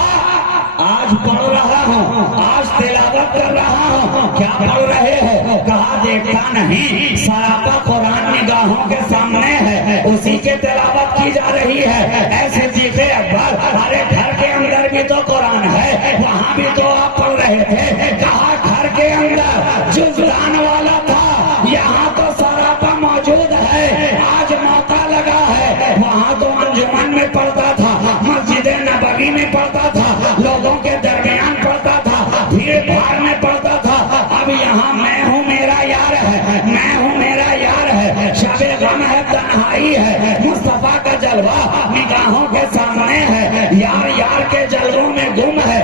आज पढ़ रहा हूँ, आज तिलावत कर रहा हूँ। क्या पढ़ रहे हो? कहा देखता नहीं, सरापा कुरान निगाहों के सामने है, उसी के तिलावत की जा रही है। ऐसे जीते अकबर अरे घर के अंदर भी तो कुरान है, वहाँ भी तो आप पढ़ रहे थे। कहा घर के अंदर जुज़दान वाला था, यहाँ तो सरापा मौजूद है, आज मौका लगा है। वहाँ तो अंजुमन में पढ़ता था, मस्जिद नबवी में पढ़ता था, लोगों के दरमियान पढ़ता था, भीड़ भाड़ में पढ़ता था। अब यहाँ मैं हूँ मेरा यार है, मैं हूँ मेरा यार है, शबे गम है तन्हाई है, मुस्तफा का जलवा निगाहों के सामने है। यार यार के जलवों में गुम है,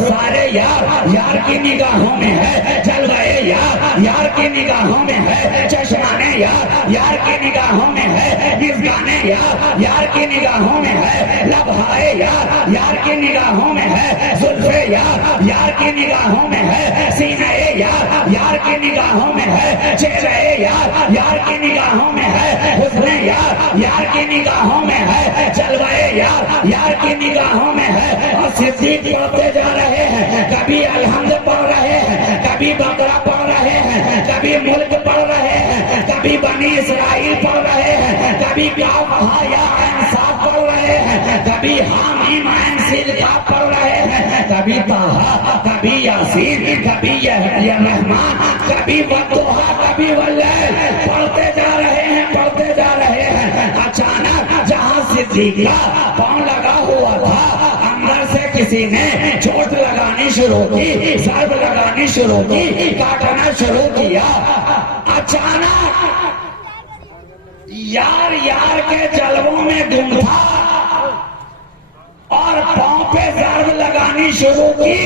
सारे यार यार की निगाहों में है, जलवाए यार यार की निगाहों में है, चश्माने यार की निगाहों में है, निज़गाने यार की निगाहों में है, लबहाए यार की निगाहों में है, जुल्फे यार की निगाहों में है, सीने यार की निगाहों में है, चेहरे यार की निगाहों में है, हुस्ने यार की निगाहों में है, जलवाए यार की निगाहों में है। और सिद्दीक पढ़ते जा रहे हैं, कभी अलहम्द पढ़ रहे हैं, कभी बकरा पढ़ रहे हैं, कभी मुल्क पढ़ रहे हैं, कभी बनी इसराइल पढ़ रहे हैं, कभी या इंसाफ पढ़ रहे हैं, कभी हामीम ऐन सील का पढ़ रहे हैं, कभी ताहा, कभी यासीन, कभी या रहमान, कभी वद्दुहा, कभी वल्लैल, पढ़ते जा रहे हैं, पढ़ते जा रहे हैं। अचानक जहां सिद्दीक का पांव लगा हुआ था, अंदर से किसी ने चोट लगानी शुरू की, ज़र्ब लगानी शुरू की, काटना शुरू किया। अचानक यार के जलवों में गुम था और पांव पे ज़र्ब लगानी शुरू की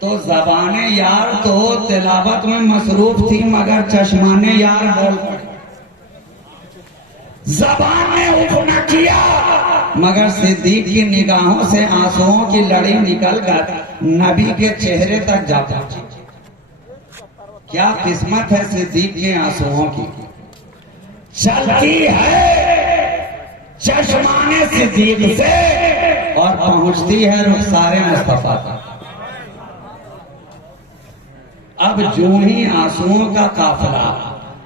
तो ज़बाने यार तो तिलावत में मसरूफ थी, मगर चश्माने यार बोल पड़ी। ज़बान ने उफ न किया, मगर सिद्दीक की निगाहों से आंसुओं की लड़ी निकल कर नबी के चेहरे तक जा पहुंची। क्या किस्मत है सिद्दीक के आंसुओं की, चलती है चश्माने सिद्दीक से और पहुंचती है रुखसारे मुस्तफा तक। अब जो ही आंसुओं का काफिला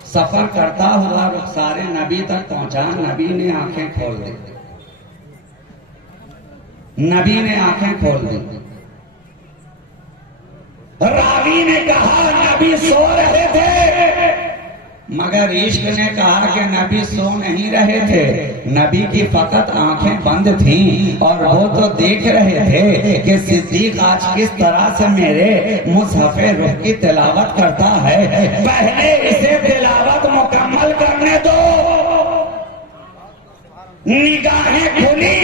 सफर करता हुआ रुखसारे नबी तक पहुंचा, नबी ने आंखें खोल दी, नबी ने आंखें खोल दी। रावी ने कहा नबी सो रहे थे, मगर इश्क ने कहा कि नबी सो नहीं रहे थे, नबी की फकत आंखें बंद थीं और वो तो देख रहे थे कि सिद्दीक आज किस तरह से मेरे मुसहफ़े रुख की तिलावत करता है। पहले इसे तिलावत मुकम्मल करने दो। निगाहें खुली,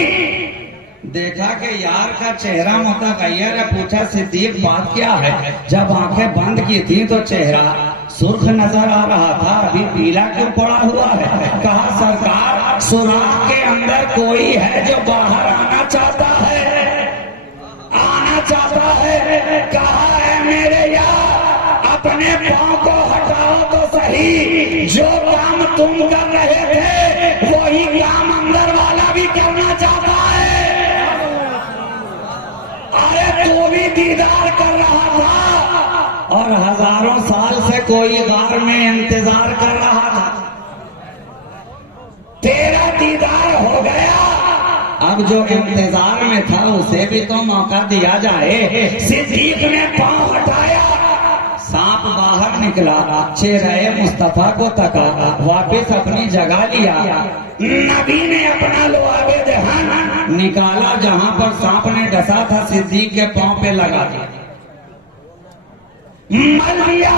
देखा कि यार का चेहरा मुतगय्यर है। पूछा सिद्दीक बात क्या है? जब आंखें बंद की थी तो चेहरा सुर्ख नजर आ रहा था, अभी पीला क्यों पड़ा हुआ है? कहा सरकार, सुराख के अंदर कोई है जो बाहर आना चाहता है, आना चाहता है। कहा है मेरे यार, अपने पांव को हटाओ तो सही, जो काम तुम कर रहे थे वही काम अंदर वाला भी करना चाहता है। अरे तू भी दीदार कर रहा था और हजारों साल से कोई गार में इंतजार कर रहा था, तेरा दीदार हो गया। अब जो इंतजार में था उसे भी तो मौका दिया जाए। सिद्दीक ने पांव हटाया, सांप बाहर निकला, चेहरे मुस्तफा को तका, वापस अपनी जगह लिया। नबी ने अपना लुआबे दहन निकाला, जहां पर सांप ने डसा था सिद्दीक के पांव पे लगा दिया, मल दिया।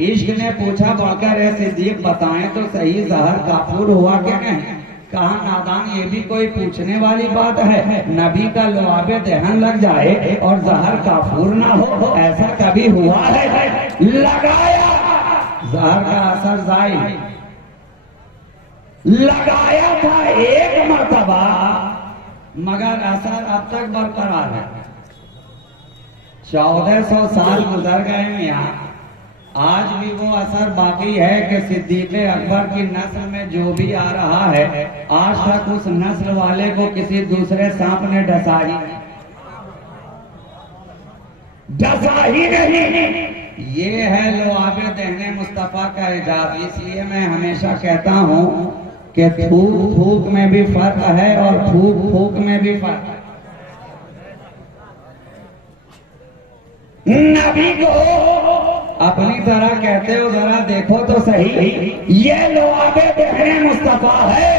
इश्क ने पूछा बाकर है सिद्दीक, बताएं तो सही जहर काफूर हुआ कि नहीं? कहा नादान, ये भी कोई पूछने वाली बात है? नबी का लुआबे दहन लग जाए और जहर काफूर ना हो, ऐसा कभी हुआ है? लगाया, जहर का असर जाहिर, लगाया था एक मर्तबा, मगर असर अब तक बरकरार है। 1400 साल गुजर गए मियां, आज भी वो असर बाकी है कि सिद्दीक अकबर की नस्ल में जो भी आ रहा है, आज तक उस नस्ल वाले को किसी दूसरे सांप ने डसा ही नहीं। ये है लुआबे दहने मुस्तफा का इजाज़। इसलिए मैं हमेशा कहता हूँ कि थूक थूक में भी फर्क है और फूक फूक में भी फर्क है। नबी को अपनी तरह कहते हो, जरा देखो तो सही, ये लुआबे दहने मुस्तफा है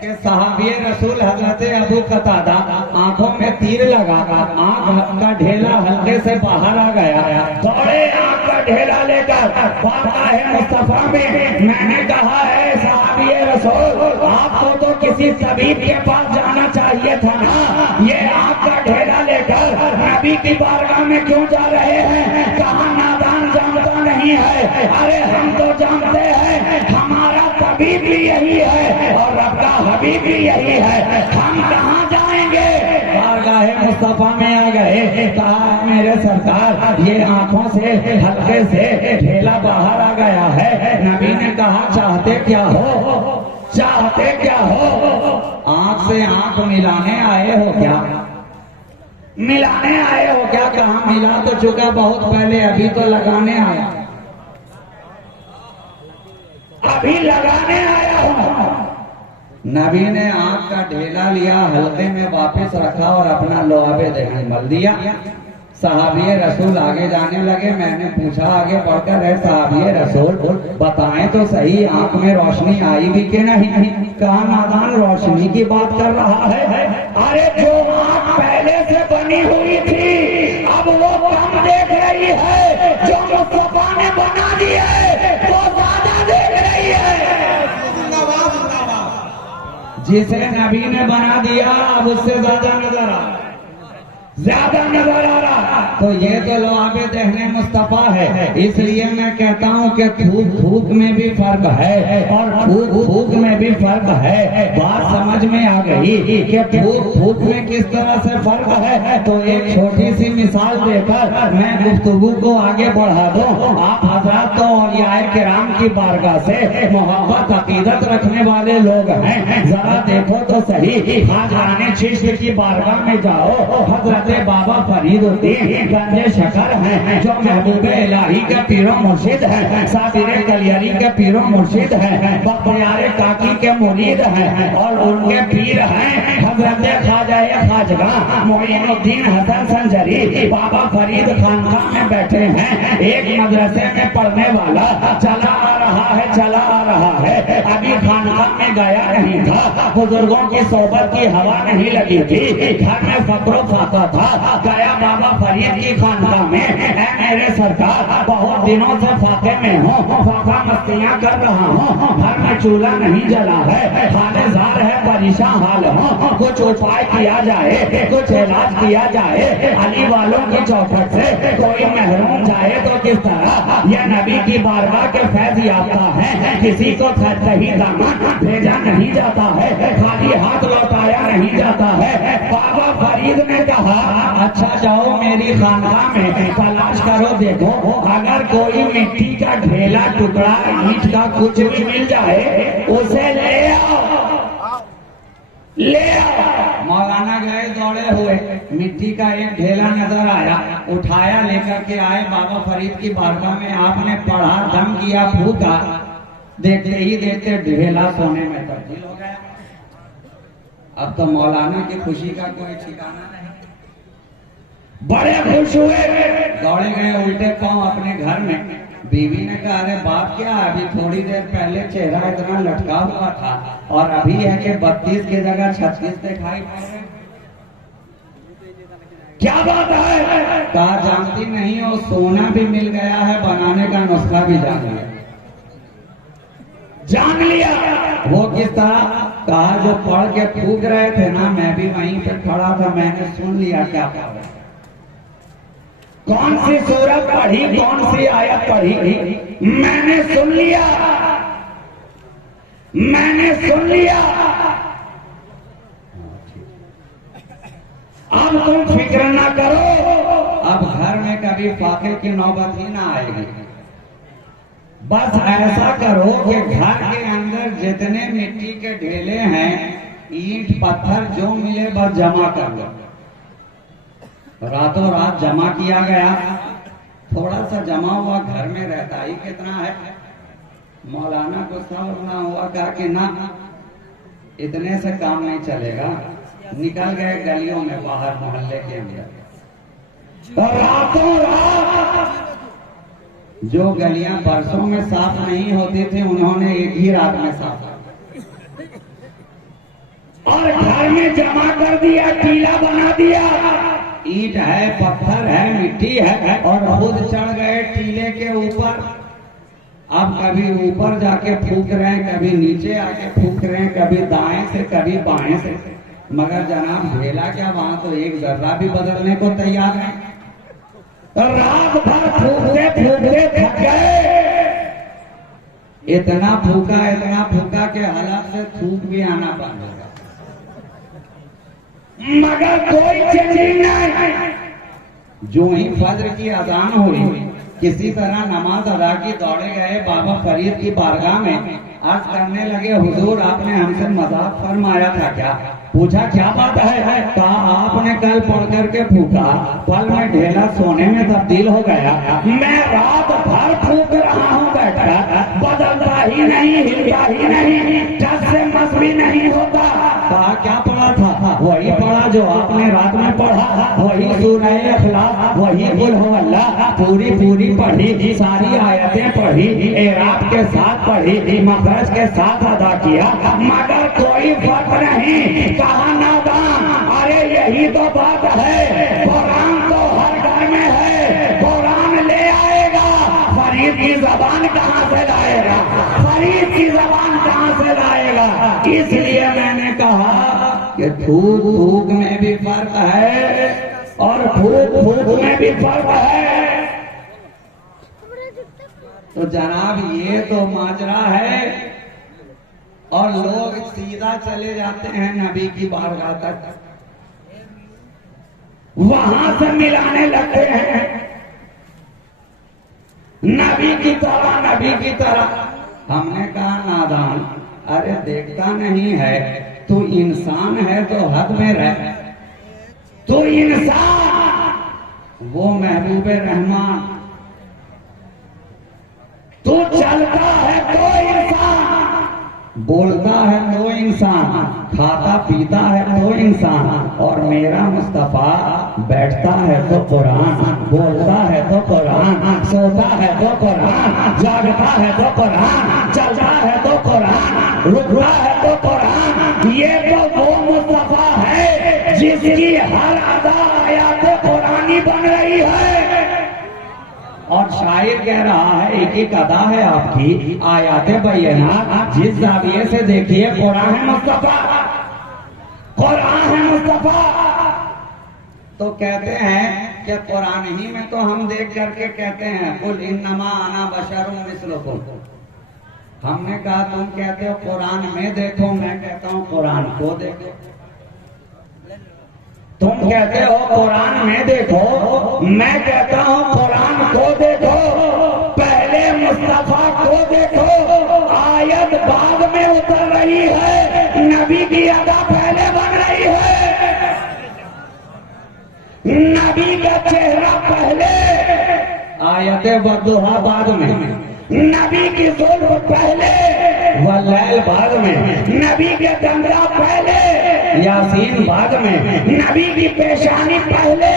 कि सहाबी रसूल हजरत अबू कतादा आंखों में तीर लगा, आंख का ढेला हल्के से बाहर आ गया, थोड़े आंख का ढेला लेकर बाबा है मुस्तफा में। मैंने कहा है सहाबी रसूल, आपको तो किसी तबीब के पास जाना चाहिए था ना, ये आंख का ढेला लेकर नबी की बारगाह में क्यों जा रहे हैं? कहा नादान जानता नहीं है। अरे हम तो जानते हैं, हमारा तबीब भी यही है और रब का हबीब भी यही है, हम कहाँ जाएंगे? बारगाह मुस्तफा में आ गए। कहा मेरे सरकार, ये आंखों से हल्के से ढेला बाहर आ गया है। नबी ने कहा चाहते क्या हो, चाहते क्या हो? आंख से आंख मिलाने आए हो क्या? मिलाने आए हो क्या? कहा मिला तो चुका बहुत पहले, अभी तो लगाने आया, अभी लगाने आया हूं। नबी ने आंख का ढेला लिया, हल्के में वापस रखा और अपना लुआबे दहन मल दिया। सहाबी रसूल आगे जाने लगे। मैंने पूछा आगे बढ़कर, है सहाबी रसूल बताएं तो सही, आंख में रोशनी आई भी कि नहीं? कहा नादान, रोशनी की बात कर रहा है। अरे जो आंख पहले से बनी हुई थी अब वो कम देख रही है, जो मुस्तफा ने बना दी है वो ज्यादा देख रही है। जिसे नबी ने बना दिया अब उससे ज्यादा नजर आ रहा। तो ये तो लुआबे दहने मुस्तफा है। इसलिए मैं कहता हूँ कि थूक थूक में भी फर्क है और फूक फूक में भी फर्क है। बात समझ में आ गई कि फूक फूक में किस तरह से फर्क है। तो एक छोटी सी मिसाल देकर मैं गुफ्तगू को आगे बढ़ा दूं। आप हजरात तो औलियाए किराम की बारगाह से मोहब्बत अकीदत रखने वाले लोग हैं, जरा देखो तो सही। खाजाने चिश्त की बारगाह में जाओ, हजरत हजरत बाबा फरीदुद्दीन गंजे शकर हैं, जो महबूब इलाही के पीरो मुर्शिद हैं, साबिर कलियरी के पीरो मुर्शिद हैं, बख्तियार काकी के मुरीद हैं, और उनके पीर हैं हजरत ख्वाजा खाजगा मोइनुद्दीन हसन संजरी। बाबा फरीद खानकाह में बैठे हैं। एक मदरसे में पढ़ने वाला चला आ रहा है, अभी खानकाह में गया नहीं था, बुजुर्गों की सोबत की हवा नहीं लगी थी, घर में फकरो फाका था, गया बाबा फरीद की खानकाह में। ऐ मेरे सरकार, बहुत दिनों से फाके में हूँ, फाका मस्तियाँ कर रहा हूँ, घर में चूल्हा नहीं जला है, हालेजार है, परेशान हाल हूँ, कुछ उपाय किया जाए, कुछ इलाज किया जाए। अली वालों की चौखट से कोई महरूम जाए तो किस तरह? यह नबी की बारगाह के फैज याफ्ता है, किसी को सही दामन भेजा नहीं जाता है, खाली हाथ लौटाया नहीं जाता है। बाबा फरीद ने कहा, अच्छा जाओ मेरी खानकाह में तलाश करो, देखो अगर कोई मिट्टी का ढेला, टुकड़ा, ईंट का कुछ भी मिल जाए उसे ले आओ। मौलाना गए दौड़े हुए, मिट्टी का एक ढेला नजर आया, उठाया, लेकर के आए बाबा फरीद की बारगाह में। आपने पढ़ा, दम किया, फूका, देखते ही देखते ढेला सोने में तब्दील हो गया। अब तो मौलाना की खुशी का कोई ठिकाना नहीं। बड़े खुश हुए, दौड़े गए उल्टे पांव अपने घर में। बीवी ने कहा, अरे बाप क्या, अभी थोड़ी देर पहले चेहरा इतना लटका हुआ था और अभी है कि 32 की जगह 36 दिखाई पड़ रहे, क्या बात है? कहा, जानती नहीं हो, सोना भी मिल गया है, बनाने का नुस्खा भी जान लिया। वो किस तरह? कहा, जो पढ़ के फूक रहे थे ना, मैं भी वहीं पे खड़ा था, मैंने सुन लिया क्या पढ़ रहे, कौन सी सूरत पढ़ी, कौन सी आयत पढ़ी, मैंने सुन लिया, मैंने सुन लिया। अब तुम फिक्र ना करो, अब घर में कभी फाके की नौबत ही ना आएगी। बस ऐसा करो कि घर के अंदर जितने मिट्टी के ढेले हैं, ईंट पत्थर जो मिले बस जमा कर लो। रातों रात जमा किया गया। थोड़ा सा जमा हुआ, घर में रहता ही कितना है। मौलाना को समझना हुआ, कहा कि ना, इतने से काम नहीं चलेगा। निकल गए गलियों में, बाहर मोहल्ले के अंदर। रातों रात जो गलियां बरसों में साफ नहीं होती थी, उन्होंने एक ही रात में साफ और घर में जमा कर दिया, टीला बना दिया। ईंट है, पत्थर है, मिट्टी है, और खुद चढ़ गए टीले के ऊपर। अब कभी ऊपर जाके फूक रहे हैं, कभी नीचे आके फूक रहे हैं, कभी दाएं से कभी बाएं से। मगर जनाब ढेला क्या, वहां तो एक जर्रा भी बदलने को तैयार है। तो रात भर फूकते फूकते थक गए। इतना फूका के हालात से थूक भी आना बंद हो गया, मगर कोई चेंजिंग नहीं। जो ही फज्र की अजान हुई, किसी तरह नमाज अदा की, दौड़े गए बाबा फरीद की बारगाह में। अर्ज करने लगे, हुजूर आपने हमसे मजाक फरमाया था क्या? पूछा, क्या बात है? कहा, आपने कल पढ़ करके फूका, पल में ढेला सोने में तब्दील हो गया। मैं रात भर फूक रहा हूँ बैठकर, बदलता ही नहीं, हिलता ही नहीं, टस से मस भी नहीं होता। कहा, क्या पढ़ा था? वही पढ़ा जो आपने रात में पढ़ा, वही सूरह इखलास, वही कुल हु अल्लाह, पूरी पढ़ी, सारी आयतें पढ़ी, एराब के साथ पढ़ी, मखरज के साथ अदा किया, मगर कोई फर्क नहीं। कहा, नादान, अरे यही तो बात है, कुरान तो हर घर में है, कुरान ले आएगा, फरीद की जबान कहाँ से लाएगा? फरीद की जबान कहाँ से लाएगा? इसलिए मैंने कहा कि थूक थूक में भी फर्क है और फूक फूक में भी फर्क है। तो जनाब ये तो माजरा है, और लोग सीधा चले जाते हैं नबी की बारगाह तक, वहां से मिलाने लगते हैं नबी की तरह। हमने कहा, नादान, अरे देखता नहीं है, तू इंसान है तो हद में रह। तो इंसान वो महबूबे रहमान, तू चलता है तो इंसान, बोलता है तो इंसान, खाता पीता है तो इंसान, और मेरा मुस्तफा बैठता है तो कुरान, बोलता है तो कुरान, सोता है तो कुरान, जागता है तो कुरान, चलता है तो कुरान, रुकता है तो कुरान। ये तो वो मुस्तफा है जिसकी हर अदा आयात कुरानी बन रही है। और शायर कह रहा है एक एक अदा है आपकी आयाते बैयनात, जिस जाविये से देखिए कुरान है मुस्तफा, कुरान है मुस्तफा। तो कहते हैं कि कुरान ही में तो हम देख करके कहते हैं कुल इन्नमा अना बशरुम मिस्लुकुम। हमने कहा तुम कहते हो कुरान में देखो, मैं कहता हूँ कुरान को देखो। तुम कहते हो कुरान में देखो, मैं कहता हूँ कुरान को देखो। पहले मुस्तफा को देखो, आयत बाद में उतर रही है, नबी की अदा पहले बन रही है। नबी का चेहरा पहले, आयत बद्दुहा बाद में, नबी की जुल्फ पहले, वलैल बाद में, नबी के कंधा पहले, यासीन बाद में, नबी की पेशानी पहले,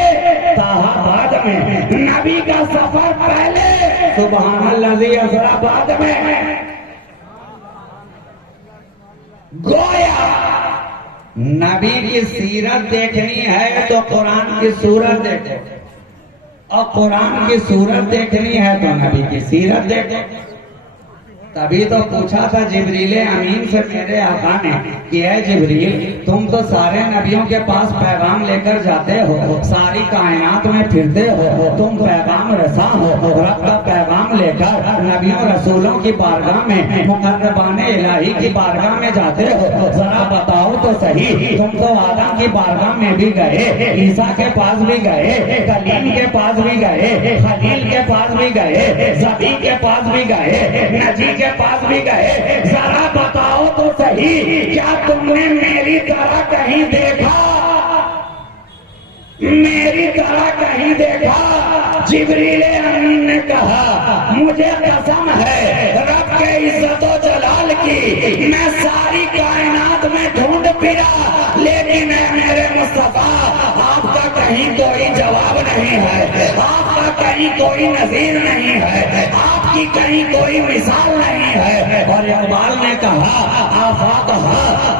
ताहा बाद में, नबी का सफर पहले, सुबहानल्लाज़ी असरा बाद में। गोया नबी की सीरत देखनी है तो कुरान की सूरत देखो, और कुरान की सूरत देखनी है तो नबी की सीरत देखो। तभी तो पूछा था जिब्रील अमीन से मेरे आका ने कि है जिब्रील, तुम तो सारे नबियों के पास पैगाम लेकर जाते हो, सारी कायनात में फिरते हो, तुम पैगाम रसा हो, रब का पैगाम लेकर नबियों रसूलों की बारगाह में, मुकर्रबाने इलाही की बारगाह में जाते हो। जरा बताओ तो सही, तुम तो आदम की बारगाह में भी गए, ईसा के पास भी गए, कलीम के पास भी गए, खलील के पास भी गए, ज़बी के पास भी गए, नजी के पास भी गए। जरा बताओ तो सही, क्या तुमने मेरी तरह कहीं देखा, मेरी तरह कहीं देखा? जिब्रील अमीन ने कहा मुझे कसम है रब के इज्जतो जलाल की, मैं सारी कायनात में ढूंढ फिरा, लेकिन मेरे मुस्तफा आपका कहीं कोई जवाब नहीं है, आपका कहीं कोई नजीर नहीं है, आपकी कहीं कोई मिसाल नहीं है। और इकबाल ने कहा आफाक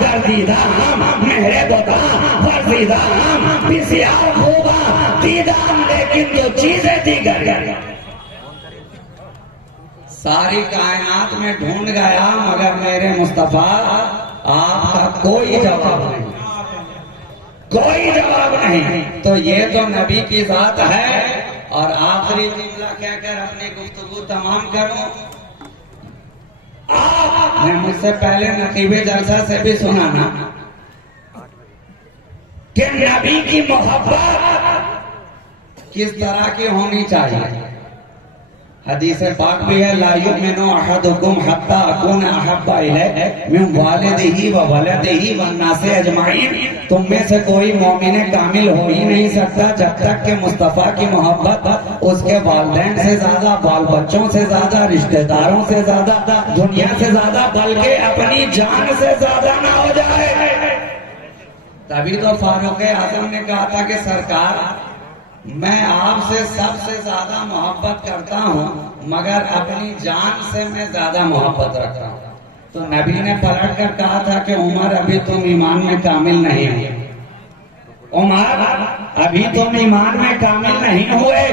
गर्दीदा हम मेरे बता वर्दीदा हम बिसियार होगा दीदाम, लेकिन जो चीजें दीगर सारी कायनात में ढूंढ गया, मगर मेरे मुस्तफा आपका कोई जवाब नहीं, कोई जवाब नहीं। तो ये तो नबी की जात है। और आखिरी जुमला कहकर अपनी गुफ्तगू तमाम करूं, आपने मुझसे पहले नकीबे जलसा से भी सुना ना कि नबी की मोहब्बत किस तरह की होनी चाहिए। हदीस पाक भी है ला युमिनु अहदुकुम हत्ता अकूना अहब्बा इलैहि मिन वालिदिही व वलदिही वन नासि अजमाइन। तुम में से कोई मोमिन कामिल हो ही नहीं सकता जब तक कि मुस्तफा की मोहब्बत उसके वालिदैन से ज्यादा, बाल बच्चों से ज्यादा, रिश्तेदारों से ज्यादा, दुनिया से ज्यादा, बल्कि अपनी जान से ज्यादा ना हो जाए। तभी तो फारूक आजम ने कहा था कि सरकार मैं आपसे सबसे ज्यादा मोहब्बत करता हूँ, मगर अपनी जान से मैं ज्यादा मोहब्बत रखता हूँ। तो नबी ने पलट कर कहा था कि उमर अभी तुम ईमान में कामिल नहीं हुए, उमर अभी तुम ईमान में कामिल नहीं हुए।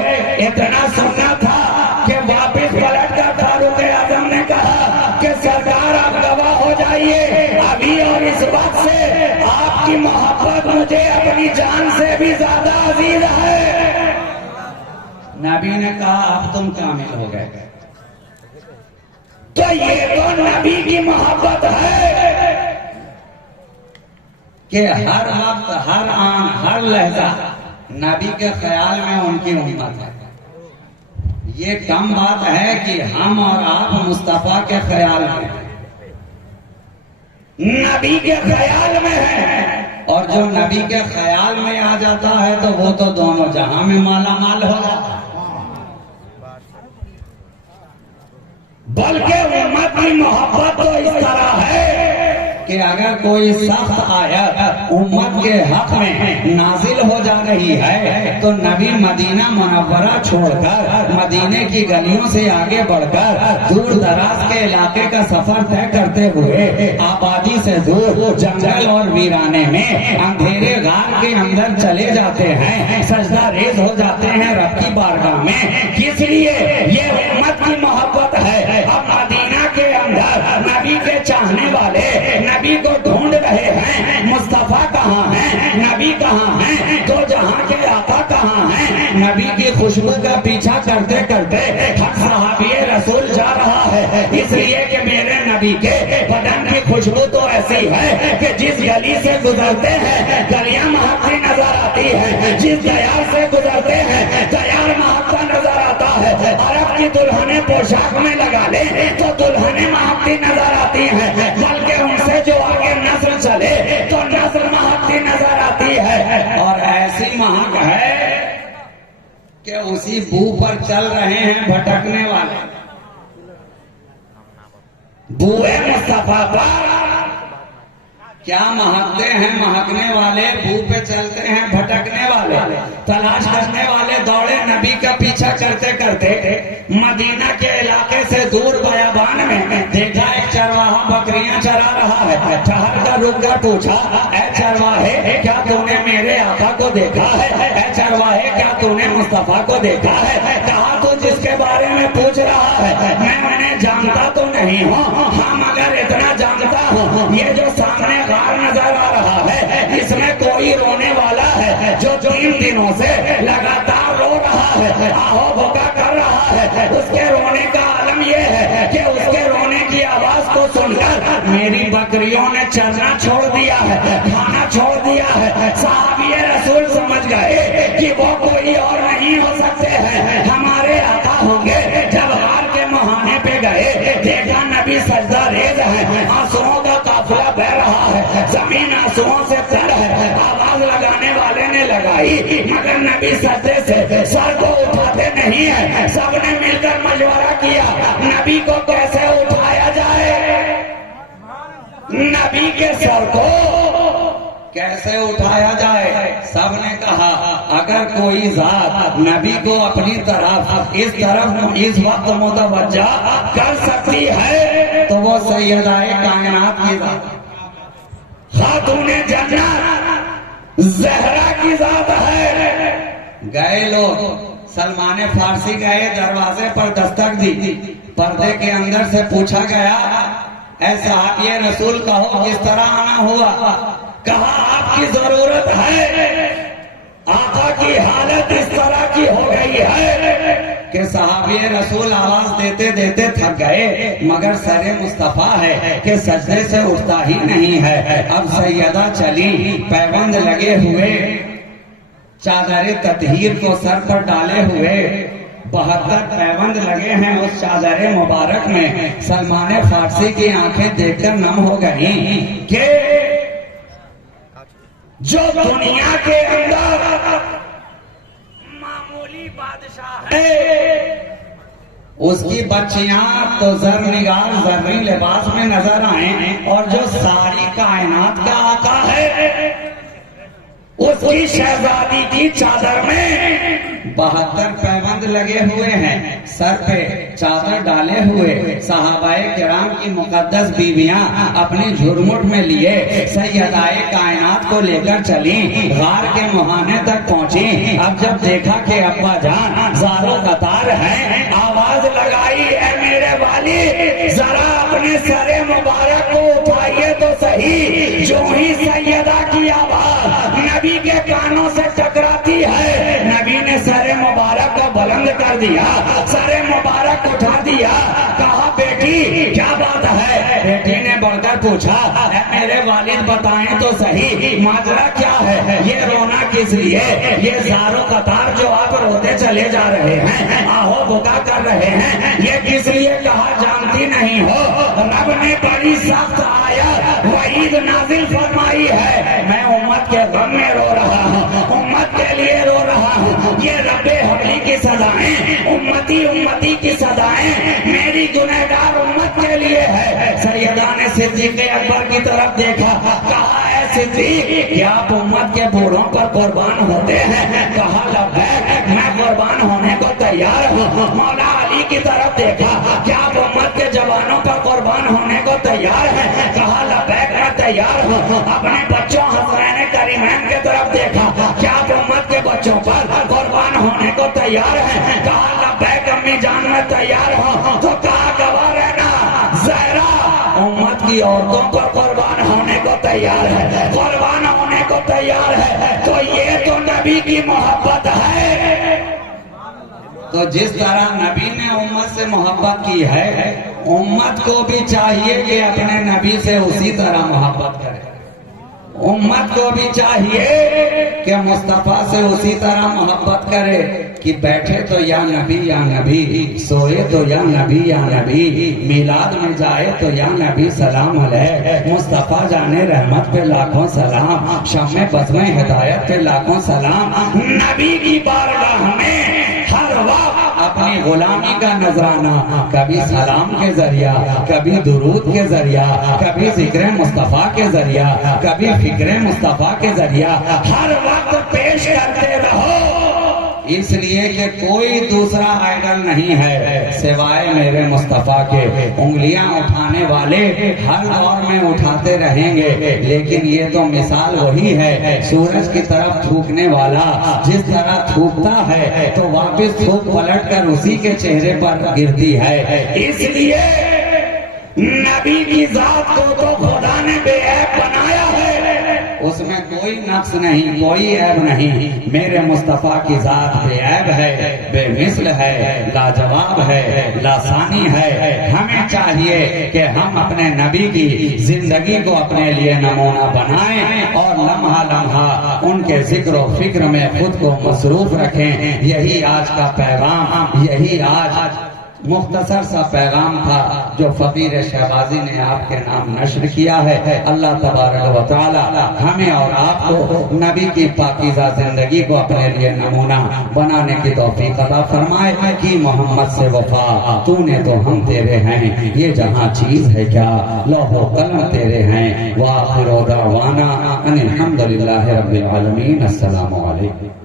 इतना सुनना था कि वापिस पलट कर फारूक आजम ने कहा कि सरकार आप गवाह हो जाइए अभी, और इस बात से आपकी मोहब्बत मुझे अपनी जान से भी ज्यादा अजीज है। नबी ने कहा अब तुम कामिल हो गए। तो ये तो नबी की मोहब्बत है कि हर वक्त, हर आन, हर लहजा नबी के ख्याल में उनकी उम्मत है। ये कम बात है कि हम और आप मुस्तफा के ख्याल में, नबी के ख्याल में है। और जो नबी के ख्याल में आ जाता है तो वो तो दोनों जहां में माला माल हो जाता है। बल्कि उम्मत की मोहब्बत तो इस तरह है कि अगर कोई सख्त आयत उम्मत के हक में नाजिल हो जा रही है तो नबी मदीना मुनव्वरा छोड़कर मदीने की गलियों से आगे बढ़कर दूर दराज के इलाके का सफर तय करते हुए आबादी से दूर जंगल और वीराने में अंधेरे गार के अंदर चले जाते हैं, सजदा रेज हो जाते हैं रब की बारगाह में। किस लिए? ये उम्मत की मोहब्बत है। अब मदीना के अंदर नबी के चाहने वाले नबी को ढूंढ रहे हैं, मुस्तफा कहाँ है, नबी कहाँ है, तो जहां के आका कहाँ है। नबी की खुशबू का पीछा करते करते हर सहाबी रसूल जा रहा है, इसलिए कि मेरे नबी के बदन की खुशबू तो ऐसी है कि जिस गली से गुजरते हैं गलियां महकती नजर आती है, जिस दयार से गुजरते हैं दयार महकता नजर आता है। अरब की दुल्हने पोशाक में लगा ले तो दुल्हने महकती नजर आती है, बल्कि उनसे जो आगे नस्ल चले तो नस्ल महकती नजर आती है। और ऐसी महक है कि उसी बू पर चल रहे हैं भटकने वाले। बूए मुस्तफा पर क्या महकते हैं महकने वाले, बू पे चलते हैं भटकने वाले, तलाश करने वाले दौड़े नबी का पीछा करते करते मदीना के इलाके से दूर बयाबान में देखा एक चरवाहा बकरियां चरा रहा है। ठहर कर रुक कर पूछा, ऐ चरवाहे क्या तूने मेरे आका को देखा है? ऐ चरवाहे क्या तूने मुस्तफा को देखा है? कहा तू जिसके बारे में पूछ रहा है मैं उन्हें जानता तो नहीं हूँ, हाँ मगर इतना जानता हूँ ये जो सामने गार नजर आ रहा है इसमें कोई रोने वाला है जो 3 दिनों से लगातार रो रहा है, आहो भूखा कर रहा है। उसके रोने का आलम यह है कि उसके रोने की आवाज को सुनकर मेरी बकरियों ने चरना छोड़ दिया है, खाना छोड़ दिया है। साहबी रसूल समझ गए कि वो कोई और नहीं हो सकते हैं, हमारे आका होंगे। जब गार के मुहाने पे गए देखा नबी सजदा रेज है, आंसुओं का काफिला बह रहा है, जमीन आंसुओं से तर है। आवाज लगाने वाले ने लगाई मगर नबी सजदे से सर को उठाते नहीं है। सबने मिलकर मशवरा किया नबी को कैसे उठाया जाए, नबी के सर को कैसे उठाया जाए। सबने कहा अगर कोई जात नबी को अपनी तरफ इस वक्त मुतवज्जा कर सकती है तो वो सैयदाए कायनात की जात, खातूने जन्नत ज़हरा की जात है। गए लोग सलमान फारसी गए, दरवाजे पर दस्तक दी, पर्दे के अंदर से पूछा गया ऐसा आप ये रसूल कहो किस तरह आना हुआ। कहा आपकी जरूरत है, आका की हालत इस तरह की हो गई है कि साहबी रसूल आवाज देते देते थक गए, मगर सरे मुस्तफा है कि सजदे से उठता ही नहीं है। अब सैयदा चली, पैबंद लगे हुए, चादर ततहीर को सर पर डाले हुए, 72 पैबंद लगे हैं उस चादर मुबारक में। सलमान फारसी की आंखें देखकर नम हो गई कि जो दुनिया के अंदर मामूली बादशाह है उसकी बच्चियां तो जरनिगार जर्री लिबास में नजर आए, और जो सारी कायनात का आका है उसकी शहजादी की चादर में 72 पैबंद लगे हुए हैं, सर पे चादर डाले हुए। सहाबाए किराम की मुकद्दस बीवियां अपने झुरमुट में लिए सैयदाए कायनात को लेकर चली, गार के मुहाने तक पहुंची। अब जब देखा कि अब्बा जान ज़ारो कतार हैं, आवाज लगाई है मेरे वाली जरा अपने सरे मुबारक को उठाइए तो सही। जो ही सैयदा की आवाज नबी के कानों से टकराती है, नबी ने सरे मुबारक को बुलंद कर दिया, सरे मुबारक उठा दिया। कहा बेटी क्या बात है? बेटी ने बढ़कर पूछा मेरे वालिद बताएं तो सही माजरा क्या है, ये रोना किस लिए? ये ज़ारो कतार जो आप रोते चले जा रहे हैं, आहो बुका कर रहे हैं, ये किस लिए कहा जानती नहीं हो? रब ने बड़ी सख्त आयत वईद नाजिल फरमाई है, मैं उम्मत के गम में रो रहा हूँ, उम्मत के लिए रो रहा हूँ। ये रब्बे हवली की सदाएं, उम्मती उम्मती की सदाएं मेरी गुनहगार उम्मत के लिए है। सैयदा ने सिद्दीक़ अकबर की तरफ देखा, कहा है सिद्दीक़ क्या आप उम्मत के बूढ़ों पर कुर्बान होते हैं? कहा लब्बैक मैं कुर्बान होने को तैयार हूँ। मौला अली की तरफ देखा, क्या आप उम्मत के जवानों पर कुर्बान होने को तैयार हैं? कहा लब्बैक मैं तैयार हूँ। अपने बच्चों हसनैन करीमैन की तरफ देखा, क्या आप उम्मत के बच्चों पर कुर्बान होने को तैयार हैं? कहा लब्बैक अम्मी जान मैं तैयार हूँ। तो कहा गवाह रहना ज़हरा उम्मत की औरतों पर कुर्बान होने को तैयार है, कुर्बान होने को तैयार है। तो ये तो नबी की मोहब्बत है। तो जिस तरह नबी ने उम्मत से मोहब्बत की है, उम्मत को भी चाहिए कि अपने नबी से उसी तरह मोहब्बत करे। उम्मत को भी चाहिए कि मुस्तफा से उसी तरह मोहब्बत करे कि बैठे तो या नबी, सोए तो या नबी, मिलाद में जाए तो या नबी सलाम अलैह, मुस्तफा जाने रहमत पे लाखों सलाम, शम्मे बज़्मे हिदायत पे लाखों सलाम। नबी की बारगाह में हर वक्त अपनी गुलामी का नजराना, कभी सलाम के जरिया, कभी दुरूद के जरिया, कभी जिक्र मुस्तफा के जरिया, कभी फिक्र मुस्तफा के जरिया, हर वक्त पेश करते रहो। इसलिए कि कोई दूसरा आइडल नहीं है सिवाय मेरे मुस्तफा के। उंगलियां उठाने वाले हर दौर में उठाते रहेंगे, लेकिन ये तो मिसाल वही है सूरज की तरफ थूकने वाला, जिस तरह थूकता है तो वापस थूक पलट कर उसी के चेहरे पर गिरती है। इसलिए नबी की जात को तो खुदा ने बेऐब बनाया है, उसमें कोई नक्स नहीं, कोई ऐब नहीं। मेरे मुस्तफा की जात बेऐब है, बेमिसल है, लाजवाब है, लासानी है। हमें चाहिए कि हम अपने नबी की जिंदगी को अपने लिए नमूना बनाएं और लम्हा लम्हा उनके जिक्र और फिक्र में खुद को मसरूफ रखें। यही आज का पैगाम, यही आज मुख्तसर सा पैगाम था जो फकीर शहबाजी ने आपके नाम नश्र किया है। अल्लाह तबारक व तआला हमें और आपको नबी की पाकीज़ा जिंदगी को अपने लिए नमूना बनाने की तौफीक अता फरमाए कि मोहम्मद से वफा तूने तो हम तेरे हैं, ये जहां चीज है क्या लौहो कलम तेरे हैं। व आखिर दावाना अनिल हम्दुलिल्लाहि रब्बिल आलमीन। अस्सलामु अलैकुम।